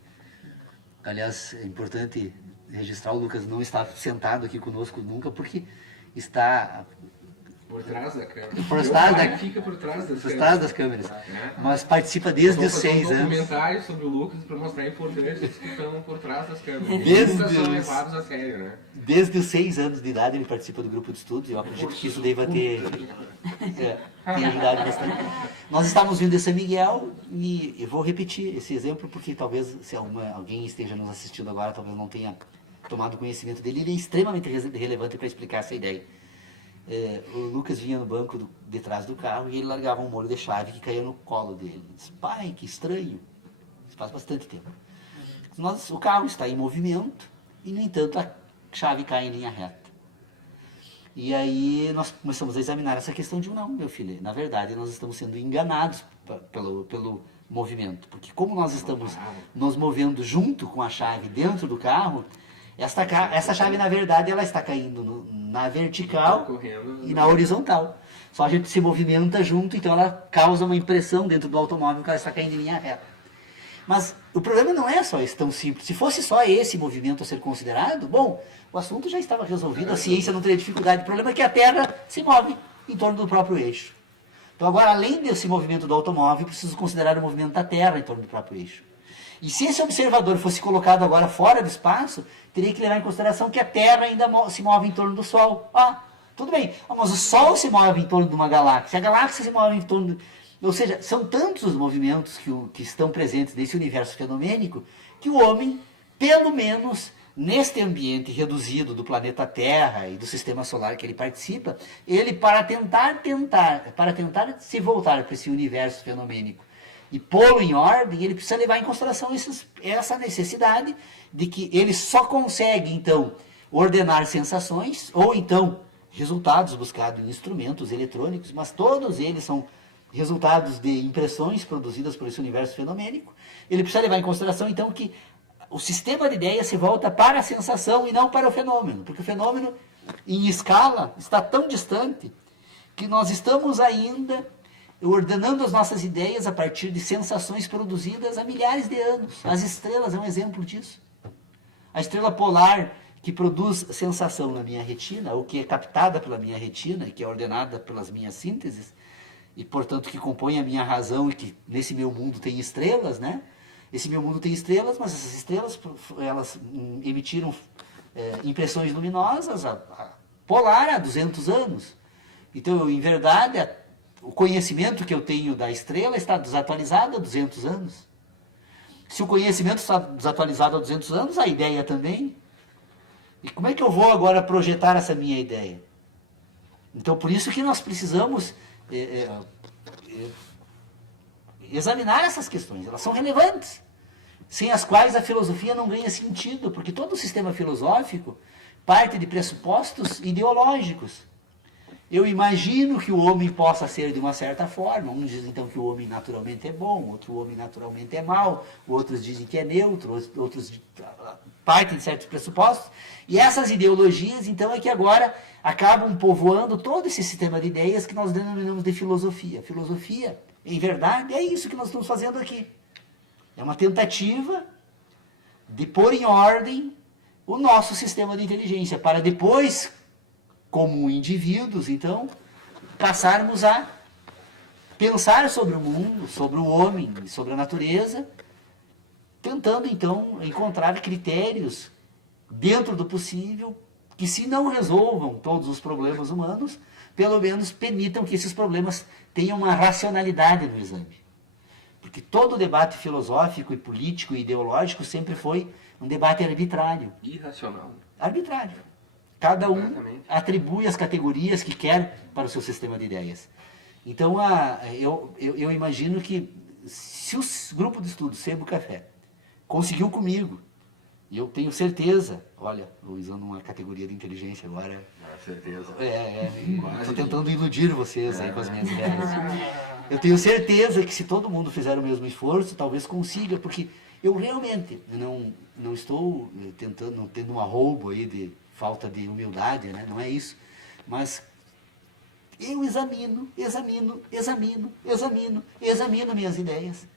aliás, é importante registrar, o Lucas não está sentado aqui conosco nunca, porque está... Por trás da câmera. Fica por trás das câmeras. Mas participa desde os 6 anos. Documentário sobre o Lucas para mostrar a importância dos que estão por trás das câmeras. Nunca são levados a sério, né? Desde os 6 anos de idade ele participa do grupo de estudos. Eu acredito que isso deva ter ajudado bastante. Nós estávamos vindo de São Miguel e eu vou repetir esse exemplo porque talvez, se alguém esteja nos assistindo agora, talvez não tenha tomado conhecimento dele. Ele é extremamente relevante para explicar essa ideia. O Lucas vinha no banco de trás do carro e ele largava um molho de chave que caía no colo dele. Ele disse: pai, que estranho. Isso faz bastante tempo. O carro está em movimento e, no entanto, a chave cai em linha reta. E aí nós começamos a examinar essa questão de não, meu filho, na verdade nós estamos sendo enganados pelo movimento. Porque como nós estamos nos movendo junto com a chave dentro do carro, essa chave, na verdade, ela está caindo na vertical e na horizontal. Só a gente se movimenta junto, então ela causa uma impressão dentro do automóvel que ela está caindo em linha reta. Mas o problema não é só esse tão simples. Se fosse só esse movimento a ser considerado, bom, o assunto já estava resolvido, a ciência não teria dificuldade. O problema é que a Terra se move em torno do próprio eixo. Então agora, além desse movimento do automóvel, preciso considerar o movimento da Terra em torno do próprio eixo. E se esse observador fosse colocado agora fora do espaço, teria que levar em consideração que a Terra ainda se move em torno do Sol. Tudo bem, mas o Sol se move em torno de uma galáxia, a galáxia se move em torno... Ou seja, são tantos os movimentos que estão presentes nesse universo fenomênico, que o homem, pelo menos neste ambiente reduzido do planeta Terra e do sistema solar que ele participa, ele, para tentar se voltar para esse universo fenomênico e pô-lo em ordem, ele precisa levar em consideração essa necessidade de que ele só consegue, então, ordenar sensações, ou então resultados buscados em instrumentos eletrônicos, mas todos eles são resultados de impressões produzidas por esse universo fenomênico. Ele precisa levar em consideração, então, que o sistema de ideias se volta para a sensação e não para o fenômeno, porque o fenômeno, em escala, está tão distante Porque nós estamos ainda ordenando as nossas ideias a partir de sensações produzidas há milhares de anos. As estrelas é um exemplo disso. A estrela polar que produz sensação na minha retina, ou que é captada pela minha retina, que é ordenada pelas minhas sínteses, e portanto que compõe a minha razão e que nesse meu mundo tem estrelas, né? Esse meu mundo tem estrelas, mas essas estrelas elas emitiram impressões luminosas polar há 200 anos. Então, em verdade, o conhecimento que eu tenho da estrela está desatualizado há 200 anos. Se o conhecimento está desatualizado há 200 anos, a ideia também. E como é que eu vou agora projetar essa minha ideia? Então, por isso que nós precisamos examinar essas questões. Elas são relevantes, sem as quais a filosofia não ganha sentido, porque todo o sistema filosófico parte de pressupostos ideológicos. Eu imagino que o homem possa ser de uma certa forma. Uns dizem então que o homem naturalmente é bom, outro homem naturalmente é mau, outros dizem que é neutro, outros partem de certos pressupostos. E essas ideologias então é que agora acabam povoando todo esse sistema de ideias que nós denominamos de filosofia. Filosofia, em verdade, é isso que nós estamos fazendo aqui. É uma tentativa de pôr em ordem o nosso sistema de inteligência, para depois, como indivíduos, então, passarmos a pensar sobre o mundo, sobre o homem, sobre a natureza, tentando, então, encontrar critérios dentro do possível que, se não resolvam todos os problemas humanos, pelo menos permitam que esses problemas tenham uma racionalidade no exame. Porque todo debate filosófico e político e ideológico sempre foi um debate arbitrário. Irracional. Arbitrário. Cada um atribui as categorias que quer para o seu sistema de ideias. Então, eu imagino que se o grupo de estudo Sebo Café conseguiu comigo, e eu tenho certeza, olha, usando uma categoria de inteligência agora... certeza. Estou tentando iludir vocês aí com as minhas ideias. Eu tenho certeza que se todo mundo fizer o mesmo esforço, talvez consiga, porque eu realmente não estou tendo um arroubo aí de falta de humildade, né? Não é isso. Mas eu examino minhas ideias.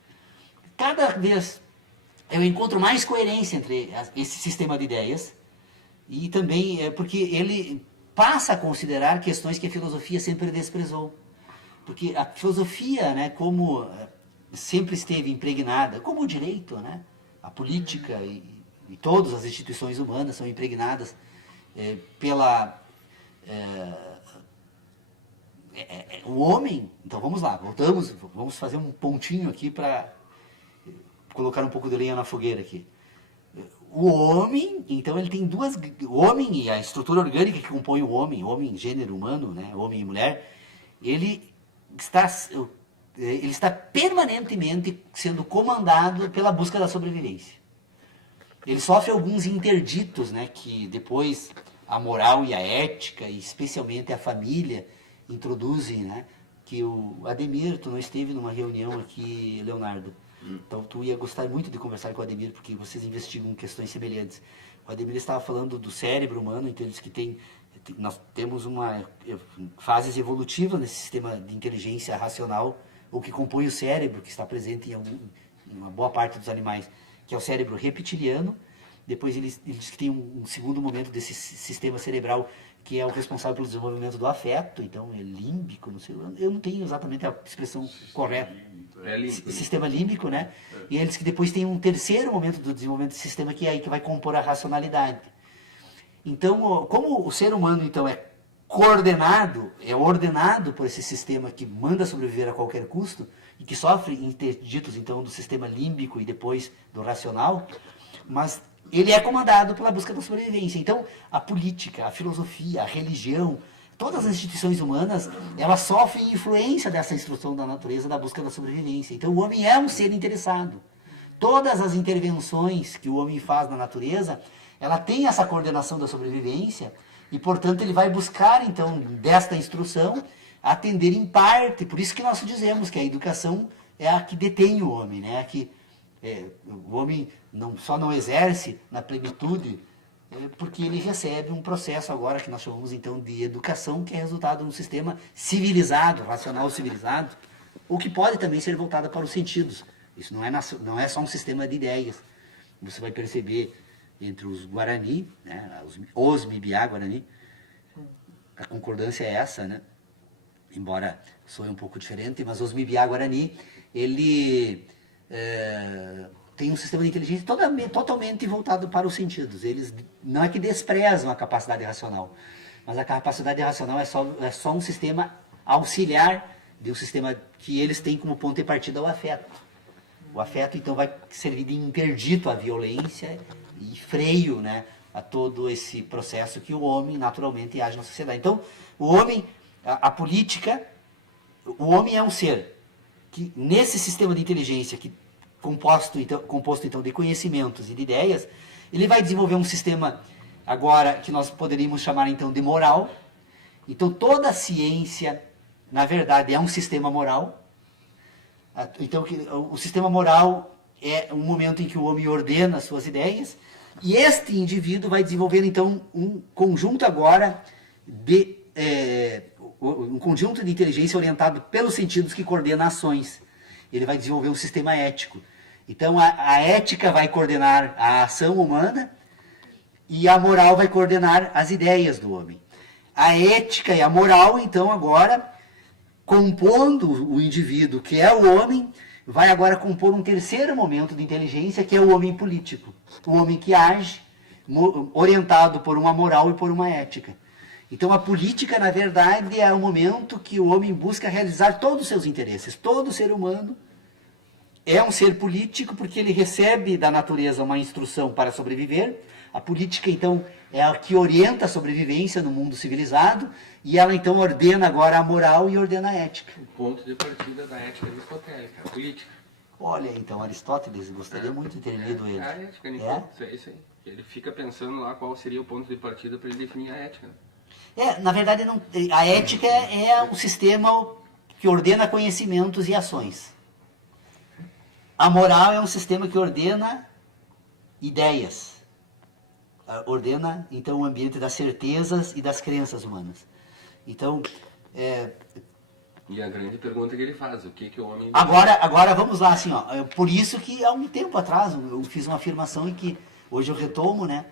Cada vez eu encontro mais coerência entre esse sistema de ideias e também porque ele passa a considerar questões que a filosofia sempre desprezou. Porque a filosofia, né, como sempre esteve impregnada, como o direito, né, a política e todas as instituições humanas são impregnadas o homem. Então vamos lá, vamos fazer um pontinho aqui para colocar um pouco de lenha na fogueira aqui. O homem, então ele tem o homem e a estrutura orgânica que compõe o homem, gênero humano, né, homem e mulher, ele está permanentemente sendo comandado pela busca da sobrevivência. Ele sofre alguns interditos, né, que depois a moral e a ética, e especialmente a família, introduzem, né, que o Ademir, tu não esteve numa reunião aqui, Leonardo, então tu ia gostar muito de conversar com o Ademir, porque vocês investigam questões semelhantes. O Ademir estava falando do cérebro humano, então eles que nós temos fases evolutivas nesse sistema de inteligência racional, ou que compõe o cérebro, que está presente em uma boa parte dos animais, que é o cérebro reptiliano. Depois ele diz que tem um segundo momento desse sistema cerebral, que é o responsável pelo desenvolvimento do afeto, então é límbico, não sei, eu não tenho exatamente a expressão correta. É límbico. Sistema límbico, né? E ele diz que depois tem um terceiro momento do desenvolvimento desse sistema, que é aí que vai compor a racionalidade. Então, como o ser humano então é ordenado por esse sistema que manda sobreviver a qualquer custo, e que sofre interditos então do sistema límbico e depois do racional, mas ele é comandado pela busca da sobrevivência. Então, a política, a filosofia, a religião, todas as instituições humanas, elas sofrem influência dessa instrução da natureza da busca da sobrevivência. Então, o homem é um ser interessado. Todas as intervenções que o homem faz na natureza, ela tem essa coordenação da sobrevivência e, portanto, ele vai buscar, então, desta instrução, atender em parte. Por isso que nós dizemos que a educação é a que detém o homem, né? O homem só não exerce na plenitude porque ele recebe um processo agora que nós chamamos então de educação, que é resultado de um sistema civilizado, racional civilizado, ou que pode também ser voltado para os sentidos. Isso não é só um sistema de ideias. Você vai perceber entre os Guarani, né, os Mibiá Guarani, a concordância é essa, né? Embora soe um pouco diferente, mas os Mibiá Guarani, ele tem um sistema de inteligência totalmente voltado para os sentidos. Eles não é que desprezam a capacidade racional, mas a capacidade racional é só um sistema auxiliar de um sistema que eles têm como ponto de partida o afeto. O afeto, então, vai servir de interdito à violência e freio, né, a todo esse processo que o homem naturalmente age na sociedade. Então, o homem, a política, o homem é um ser que, nesse sistema de inteligência, composto então de conhecimentos e de ideias, ele vai desenvolver um sistema agora que nós poderíamos chamar então de moral. Então, toda a ciência, na verdade, é um sistema moral. Então, o sistema moral é um momento em que o homem ordena as suas ideias, e este indivíduo vai desenvolver, então, um conjunto agora de um conjunto de inteligência orientado pelos sentidos que coordena ações. Ele vai desenvolver um sistema ético. Então, a ética vai coordenar a ação humana e a moral vai coordenar as ideias do homem. A ética e a moral, então, agora, compondo o indivíduo, que é o homem, vai agora compor um terceiro momento de inteligência, que é o homem político. O homem que age, orientado por uma moral e por uma ética. Então, a política, na verdade, é o momento que o homem busca realizar todos os seus interesses. Todo ser humano é um ser político porque ele recebe da natureza uma instrução para sobreviver. A política, então, é a que orienta a sobrevivência no mundo civilizado, e ela, então, ordena agora a moral e ordena a ética. O ponto de partida da ética aristotélica, a política. Olha, então, Aristóteles, gostaria muito de ter lido ele. A ética, isso aí. Ele fica pensando lá qual seria o ponto de partida para ele definir a ética. Na verdade, a ética é o sistema que ordena conhecimentos e ações. A moral é um sistema que ordena ideias. Ordena, então, o ambiente das certezas e das crenças humanas. Então, E a grande pergunta que ele faz, o que o homem... Agora vamos lá, assim, ó. Por isso que há um tempo atrás eu fiz uma afirmação e que hoje eu retomo, né?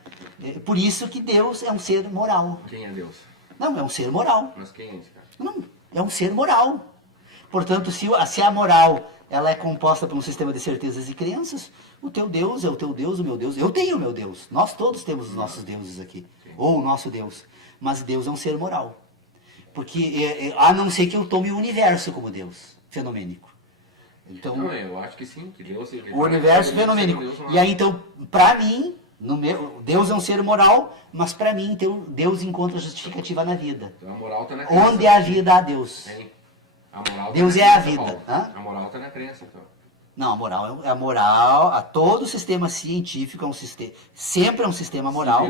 Por isso que Deus é um ser moral. Quem é Deus? Não, é um ser moral. Mas quem é esse cara? Não, é um ser moral. Portanto, se a moral ela é composta por um sistema de certezas e crenças, o teu Deus é o teu Deus, o meu Deus. Eu tenho o meu Deus. Nós todos temos os nossos deuses aqui. Ou o nosso Deus. Mas Deus é um ser moral. Porque, a não ser que eu tome o universo como Deus, fenomênico. Então, Não, eu acho que sim, que Deus... o universo fenomênico. E aí, então, para mim, Deus é um ser moral, mas para mim, então, Deus encontra justificativa na vida. Então a moral está na crença. Onde há vida, há Deus. Tem. A moral tá Deus na é a crença, vida. Paulo. A moral está na crença, então. Não, a moral, a todo sistema científico sempre é um sistema moral.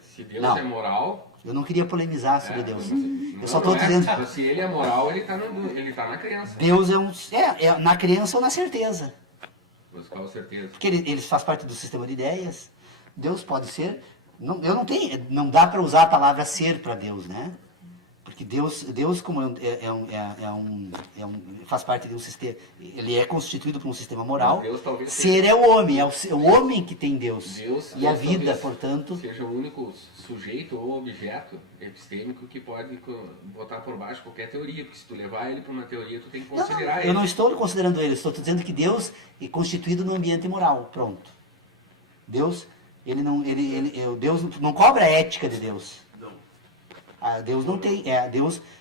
Se Deus Não. é moral... Eu não queria polemizar sobre Deus. Mas Eu só estou dizendo. Mas se ele é moral, ele tá na crença. Deus é na crença ou na certeza. Mas qual certeza? Porque ele faz parte do sistema de ideias. Deus pode ser. Não dá para usar a palavra ser para Deus, né? Porque Deus como faz parte de um sistema, ele é constituído por um sistema moral. Deus talvez ser é o homem, é o homem que tem Deus. E a Deus vida, talvez portanto, seja o único sujeito ou objeto epistêmico que pode botar por baixo qualquer teoria, porque se tu levar ele para uma teoria, tu tem que considerar ele. Eu não estou considerando ele, estou dizendo que Deus é constituído no ambiente moral, pronto. Deus não cobra a ética de Deus. Deus não tem,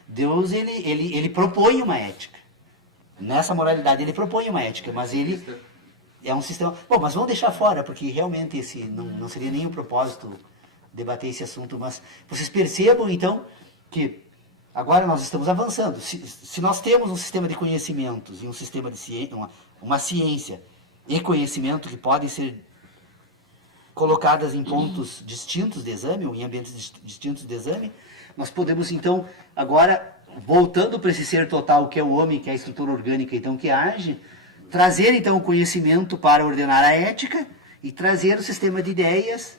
Deus ele propõe uma ética. Nessa moralidade ele propõe uma ética, mas ele é um sistema... Bom, mas vamos deixar fora, porque realmente esse não seria nem o propósito debater esse assunto, mas vocês percebam então que agora nós estamos avançando. Se nós temos um sistema de conhecimentos e um sistema de ciência, uma ciência e conhecimento que podem ser colocadas em pontos distintos de exame, ou em ambientes distintos de exame, nós podemos então, agora, voltando para esse ser total que é o homem, que é a estrutura orgânica então que age, trazer então o conhecimento para ordenar a ética e trazer o sistema de ideias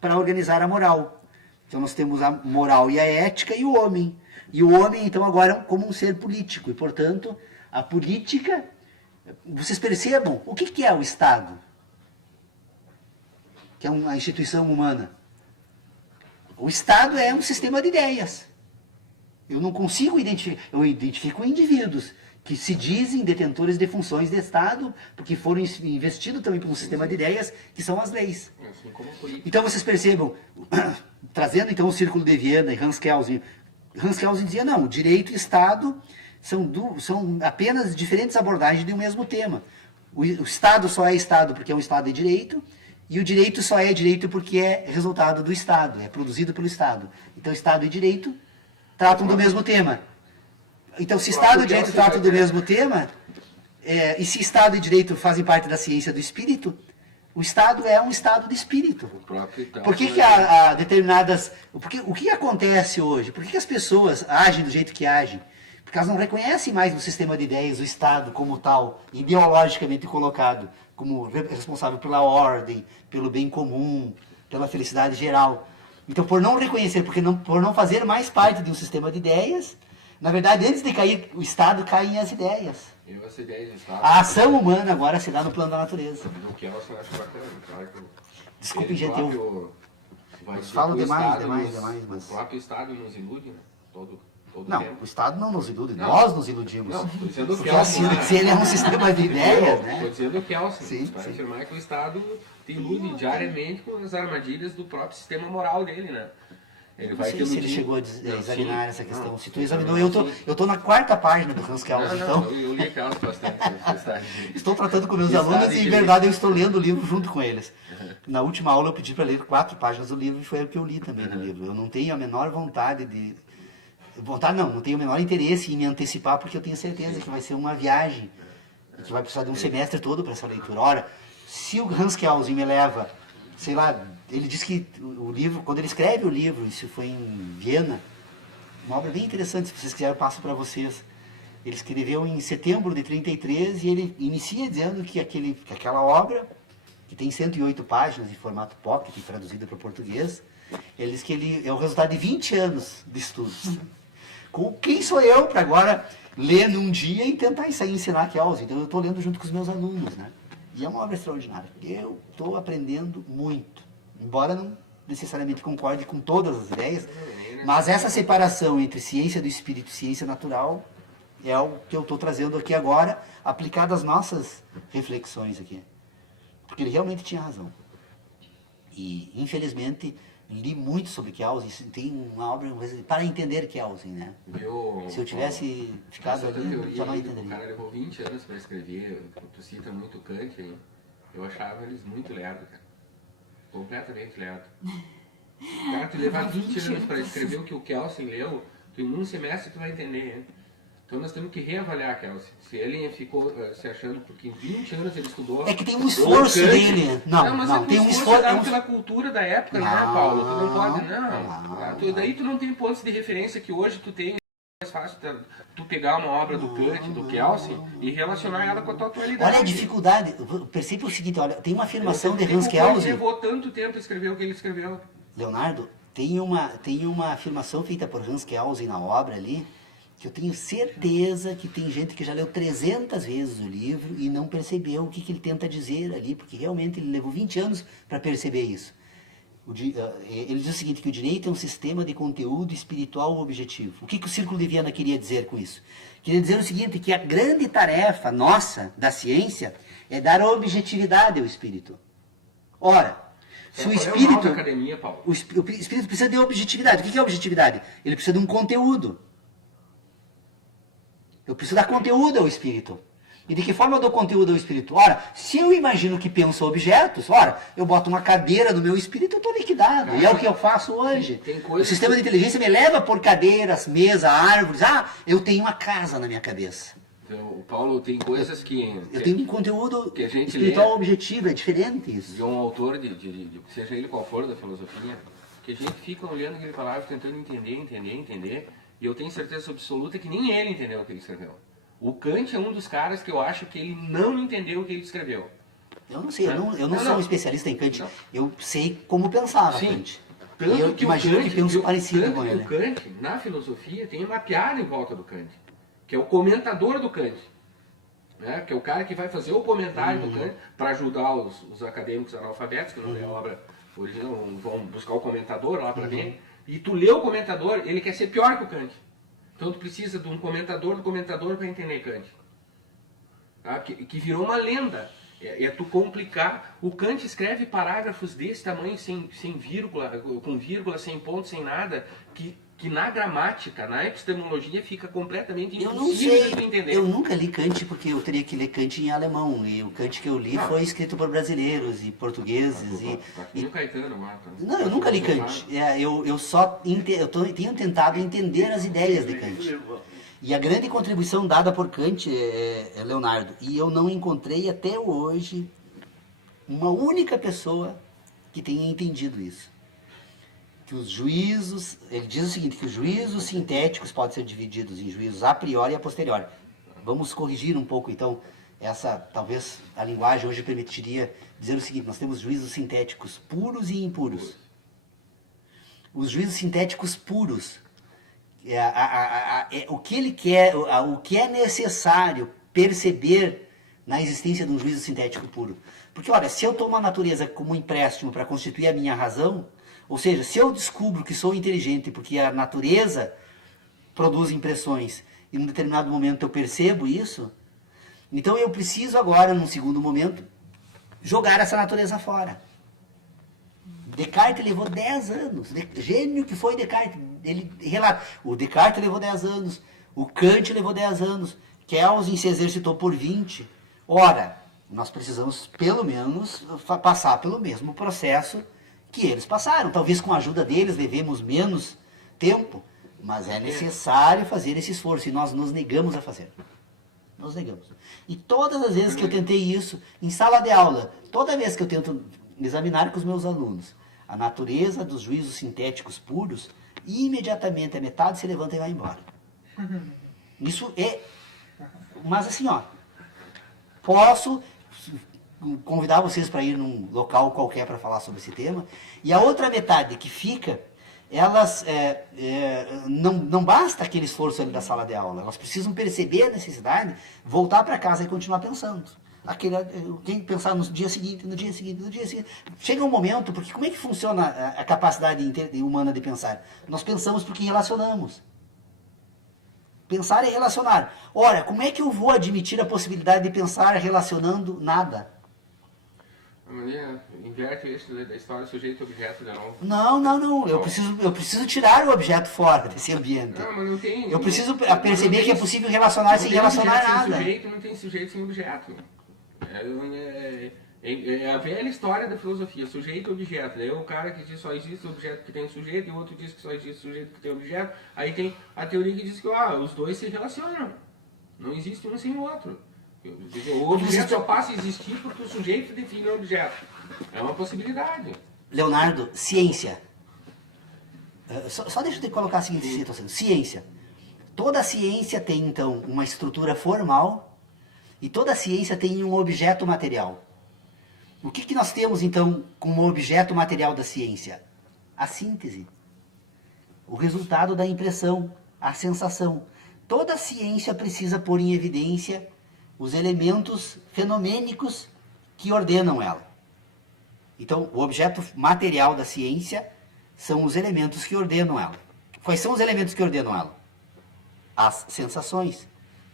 para organizar a moral. Então nós temos a moral e a ética e o homem. E o homem, então, agora como um ser político. E, portanto, a política... Vocês percebam, o que é o Estado? Que é uma instituição humana. O Estado é um sistema de ideias. Eu não consigo identificar... Eu identifico indivíduos que se dizem detentores de funções de Estado, porque foram investidos também por um sistema de ideias, que são as leis. Assim como a política. Então vocês percebam, trazendo então o Círculo de Viena e Hans Kelsen dizia, não, direito e Estado são apenas diferentes abordagens de um mesmo tema. O Estado só é Estado porque é um Estado de direito, e o direito só é direito porque é resultado do Estado, é produzido pelo Estado. Então Estado e direito tratam do mesmo tema. Então se Estado e direito tratam do mesmo tema, e se Estado e direito fazem parte da ciência do espírito, o Estado é um estado de espírito. Por que há determinadas... O que acontece hoje? Por que as pessoas agem do jeito que agem? Porque elas não reconhecem mais no sistema de ideias o Estado como tal, ideologicamente colocado, como responsável pela ordem, pelo bem comum, pela felicidade geral. Então, por não reconhecer, por não fazer mais parte de um sistema de ideias, na verdade, antes de cair o Estado, caem as ideias. A ação humana agora se dá no plano da natureza. Desculpe, gente, eu falo demais. O próprio Estado nos ilude, né? Todo não, tempo. O Estado não nos ilude, nós nos iludimos. Não, estou dizendo que se ele é um sistema de ideias, né? Estou dizendo que para afirmar que o Estado te ilude diariamente com as armadilhas do próprio sistema moral dele, né? Ele vai não sei se ele chegou a examinar essa questão. Não, se tu examinou, eu tô na 4ª página do Hans Kelsen, então... Eu li Kelsen bastante. Estou tratando com meus alunos e, em verdade, eu estou lendo o livro junto com eles. Na última aula eu pedi para ler 4 páginas do livro e foi o que eu li também no livro. Eu não tenho a menor vontade de... não tenho o menor interesse em me antecipar, porque eu tenho certeza que vai ser uma viagem, que vai precisar de um semestre todo para essa leitura. Ora, se o Hans Kelsen me leva, sei lá... Ele diz que o livro, quando ele escreve o livro, isso foi em Viena, uma obra bem interessante, se vocês quiserem eu passo para vocês. Ele escreveu em setembro de 33 e ele inicia dizendo que aquela obra, que tem 108 páginas em formato pocket, traduzida para o português, ele diz que ele é o resultado de 20 anos de estudos. Quem sou eu para agora ler num dia e tentar ensinar Kelsen? Então eu estou lendo junto com os meus alunos, né? E é uma obra extraordinária. Eu estou aprendendo muito. Embora não necessariamente concorde com todas as ideias, mas essa separação entre ciência do espírito e ciência natural é o que eu estou trazendo aqui agora, aplicado às nossas reflexões aqui. Porque ele realmente tinha razão. E, infelizmente, li muito sobre Kelsen, tem uma obra para entender Kelsen, né? Se eu tivesse ficado ali, eu já não entenderia. O cara levou 20 anos para escrever, tu cita muito Kant aí, eu achava eles muito lerdos, cara. Completamente lerdo. Cara, tu levar 20 anos para escrever o que o Kelsen leu, tu em um semestre tu vai entender, hein? Então nós temos que reavaliar Kelsen. Se ele ficou se achando porque em 20 anos ele estudou... É que tem um esforço dele. Não, tem um esforço dado pela cultura da época, né, Paulo? Tu não pode... Daí tu não tem pontos de referência que hoje tu tem. É mais fácil tu pegar uma obra do Kant, do Kelsen, e relacionar ela com a tua atualidade. Olha a dificuldade. Perceba o seguinte, olha, tem uma afirmação de Hans Kelsen... Ele levou tanto tempo a escrever o que ele escreveu. Leonardo, tem uma afirmação feita por Hans Kelsen na obra ali, que eu tenho certeza que tem gente que já leu 300 vezes o livro e não percebeu o que ele tenta dizer ali, porque realmente ele levou 20 anos para perceber isso. Ele diz o seguinte, que o direito é um sistema de conteúdo espiritual objetivo. O que o Círculo de Viena queria dizer com isso? Queria dizer o seguinte, que a grande tarefa nossa, da ciência, é dar objetividade ao espírito. Ora, se o espírito... Academia, Paulo. O espírito precisa de objetividade. O que é objetividade? Ele precisa de um conteúdo. Eu preciso dar conteúdo ao espírito. E de que forma eu dou conteúdo ao espírito? Ora, se eu imagino que penso objetos, ora, eu boto uma cadeira no meu espírito, eu estou liquidado. E é o que eu faço hoje. O sistema de inteligência me leva por cadeiras, mesa, árvores. Ah, eu tenho uma casa na minha cabeça. Então, Paulo, tem coisas que... Eu tenho um conteúdo que a gente espiritual objetivo, é diferente isso. De um autor, seja ele qual for, da filosofia, que a gente fica olhando aquele palavra, tentando entender, e eu tenho certeza absoluta que nem ele entendeu o que ele escreveu. O Kant é um dos caras que eu acho que ele não entendeu o que ele escreveu. Eu não sei, eu não sou um especialista em Kant. Não. Eu sei como pensava Sim. Kant. Tanto E eu que imagino o Kant, que penso parecido tanto com que ele. o Kant, na filosofia, tem uma piada em volta do Kant, que é o comentador do Kant. Né? Que é o cara que vai fazer o comentário do Kant para ajudar os acadêmicos analfabetos, que não lê a obra original, vão buscar o comentador lá para ver. E tu lê o comentador, ele quer ser pior que o Kant. Então tu precisa de um comentador do comentador para entender Kant. Tá? Que virou uma lenda. É tu complicar. O Kant escreve parágrafos desse tamanho, sem vírgula, com vírgula, sem ponto, sem nada, que na gramática, na epistemologia, fica completamente Eu não impossível sei, de tu entender. eu nunca li Kant porque eu teria que ler Kant em alemão. E o Kant que eu li foi escrito por brasileiros e portugueses. Tá aqui no Caetano, Marta. Não, eu nunca li Kant. Eu tenho tentado entender as ideias de Kant. E a grande contribuição dada por Kant, Leonardo, e eu não encontrei até hoje uma única pessoa que tenha entendido isso. Que os juízos, ele diz o seguinte, que os juízos sintéticos podem ser divididos em juízos a priori e a posteriori. Vamos corrigir um pouco, então, talvez a linguagem hoje permitiria dizer o seguinte, nós temos juízos sintéticos puros e impuros. Os juízos sintéticos puros, o que ele quer, o que é necessário perceber na existência de um juízo sintético puro. Porque, olha, se eu tomo a natureza como um empréstimo para constituir a minha razão, ou seja, se eu descubro que sou inteligente porque a natureza produz impressões e num determinado momento eu percebo isso, então eu preciso agora, num segundo momento, jogar essa natureza fora. Descartes levou 10 anos. Gênio que foi Descartes. Ele relata. O Descartes levou 10 anos. O Kant levou 10 anos. Kelsen se exercitou por 20. Ora, nós precisamos, pelo menos, passar pelo mesmo processo que eles passaram. Talvez com a ajuda deles levemos menos tempo, mas é necessário fazer esse esforço. E nós nos negamos a fazer. Nos negamos. E todas as vezes que eu tentei isso, em sala de aula, toda vez que eu tento examinar com os meus alunos a natureza dos juízos sintéticos puros, imediatamente a metade se levanta e vai embora. Isso é... Mas assim, ó, posso convidar vocês para ir num local qualquer para falar sobre esse tema, e a outra metade que fica, elas não basta aquele esforço ali da sala de aula, elas precisam perceber a necessidade, voltar para casa e continuar pensando. Quem pensar no dia seguinte, no dia seguinte, no dia seguinte. Chega um momento, porque como é que funciona a capacidade humana de pensar? Nós pensamos porque relacionamos. Pensar é relacionar. Ora, como é que eu vou admitir a possibilidade de pensar relacionando nada? A maneira inverte isso da história sujeito-objeto de novo. Não. Eu preciso tirar o objeto fora desse ambiente. Não, mas não tem... Eu preciso perceber que é possível relacionar sem relacionar nada. Não tem sujeito sem objeto. É a velha história da filosofia, sujeito e objeto. Daí o cara que diz que só existe objeto que tem sujeito, e o outro diz que só existe sujeito que tem objeto. Aí tem a teoria que diz que os dois se relacionam. Não existe um sem o outro. O objeto só passa a existir porque o sujeito define o objeto. É uma possibilidade. Leonardo, ciência. Só deixa eu te colocar a seguinte situação. Ciência. Toda ciência tem, então, uma estrutura formal e toda ciência tem um objeto material. O que nós temos, então, como objeto material da ciência? A síntese. O resultado da impressão, a sensação. Toda ciência precisa pôr em evidência os elementos fenomênicos que ordenam ela. Então, o objeto material da ciência são os elementos que ordenam ela. Quais são os elementos que ordenam ela? As sensações,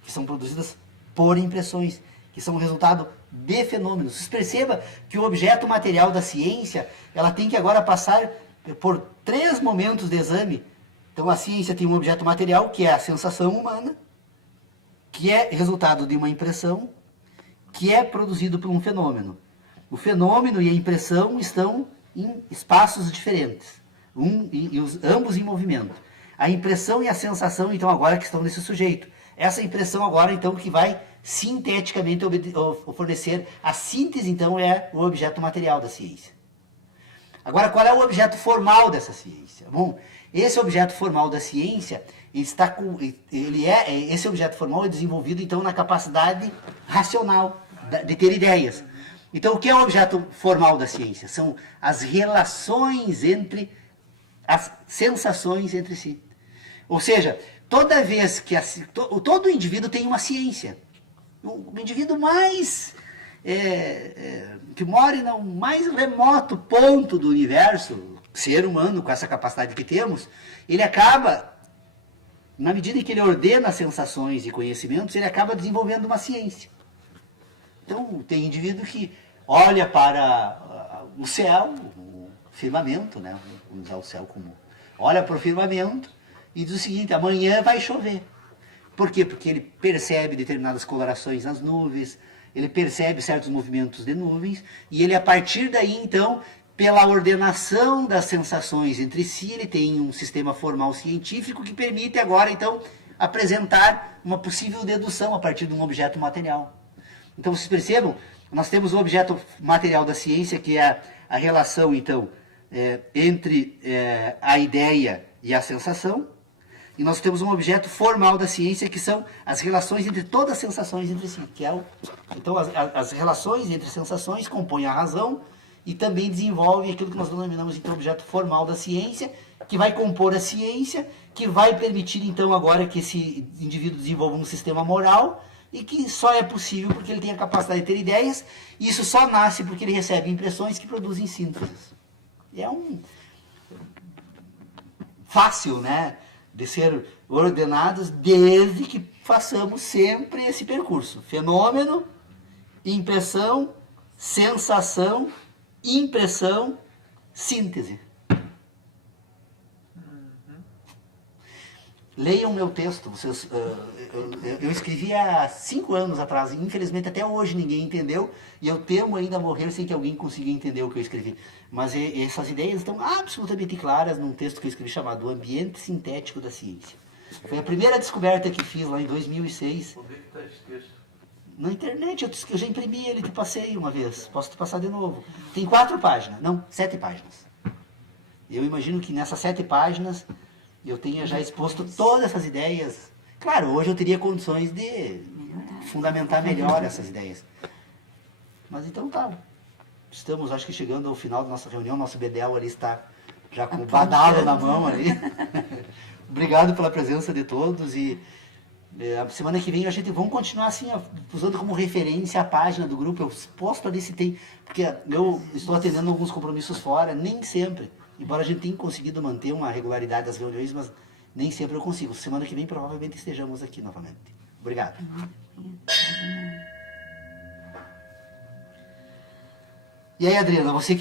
que são produzidas por impressões, que são o resultado de fenômenos. Você perceba que o objeto material da ciência, ela tem que agora passar por 3 momentos de exame. Então a ciência tem um objeto material, que é a sensação humana, que é resultado de uma impressão, que é produzido por um fenômeno. O fenômeno e a impressão estão em espaços diferentes, ambos em movimento. A impressão e a sensação, então, agora que estão nesse sujeito. Essa impressão agora, então, que vai sinteticamente fornecer. A síntese, então, é o objeto material da ciência. Agora, qual é o objeto formal dessa ciência? Bom, esse objeto formal da ciência, esse objeto formal é desenvolvido, então, na capacidade racional de ter ideias. Então, o que é o objeto formal da ciência? São as relações entre as sensações entre si. Ou seja, toda vez que todo indivíduo tem uma ciência. O indivíduo mais que mora no mais remoto ponto do universo, ser humano com essa capacidade que temos, ele acaba, na medida em que ele ordena sensações e conhecimentos, ele acaba desenvolvendo uma ciência. Então, tem indivíduo que olha para o céu, o firmamento, né? Vamos usar o céu como... Olha para o firmamento e diz o seguinte: amanhã vai chover. Por quê? Porque ele percebe determinadas colorações nas nuvens, ele percebe certos movimentos de nuvens, e ele, a partir daí, então, pela ordenação das sensações entre si, ele tem um sistema formal científico que permite agora, então, apresentar uma possível dedução a partir de um objeto material. Então, vocês percebam, nós temos o objeto material da ciência, que é a relação, então, entre a ideia e a sensação, e nós temos um objeto formal da ciência, que são as relações entre todas as sensações entre si. Então, as relações entre sensações compõem a razão e também desenvolvem aquilo que nós denominamos, então, objeto formal da ciência, que vai compor a ciência, que vai permitir, então, agora que esse indivíduo desenvolva um sistema moral, e que só é possível porque ele tem a capacidade de ter ideias, e isso só nasce porque ele recebe impressões que produzem sínteses. É fácil, né, de ser ordenados, desde que façamos sempre esse percurso: fenômeno, impressão, sensação, impressão, síntese. Leiam meu texto. Eu escrevi há 5 anos atrás, e infelizmente até hoje ninguém entendeu, e eu temo ainda morrer sem que alguém consiga entender o que eu escrevi. Mas essas ideias estão absolutamente claras num texto que eu escrevi chamado O Ambiente Sintético da Ciência. Foi a primeira descoberta que fiz lá em 2006. Onde é que está esse texto? Na internet, eu já imprimi ele, te passei uma vez. Posso te passar de novo. Tem 4 páginas, não, 7 páginas. Eu imagino que nessas 7 páginas eu tenha já exposto todas essas ideias. Claro, hoje eu teria condições de fundamentar melhor essas ideias. Mas então tá. Estamos, acho que, chegando ao final da nossa reunião. Nosso Bedel ali está já com o badalo na mão ali. Obrigado pela presença de todos. E a semana que vem vamos continuar assim, usando como referência a página do grupo. Eu posto ali se tem, porque eu estou atendendo alguns compromissos fora, nem sempre. Embora a gente tenha conseguido manter uma regularidade das reuniões, mas nem sempre eu consigo. Semana que vem provavelmente estejamos aqui novamente. Obrigado. E aí, Adriana, você que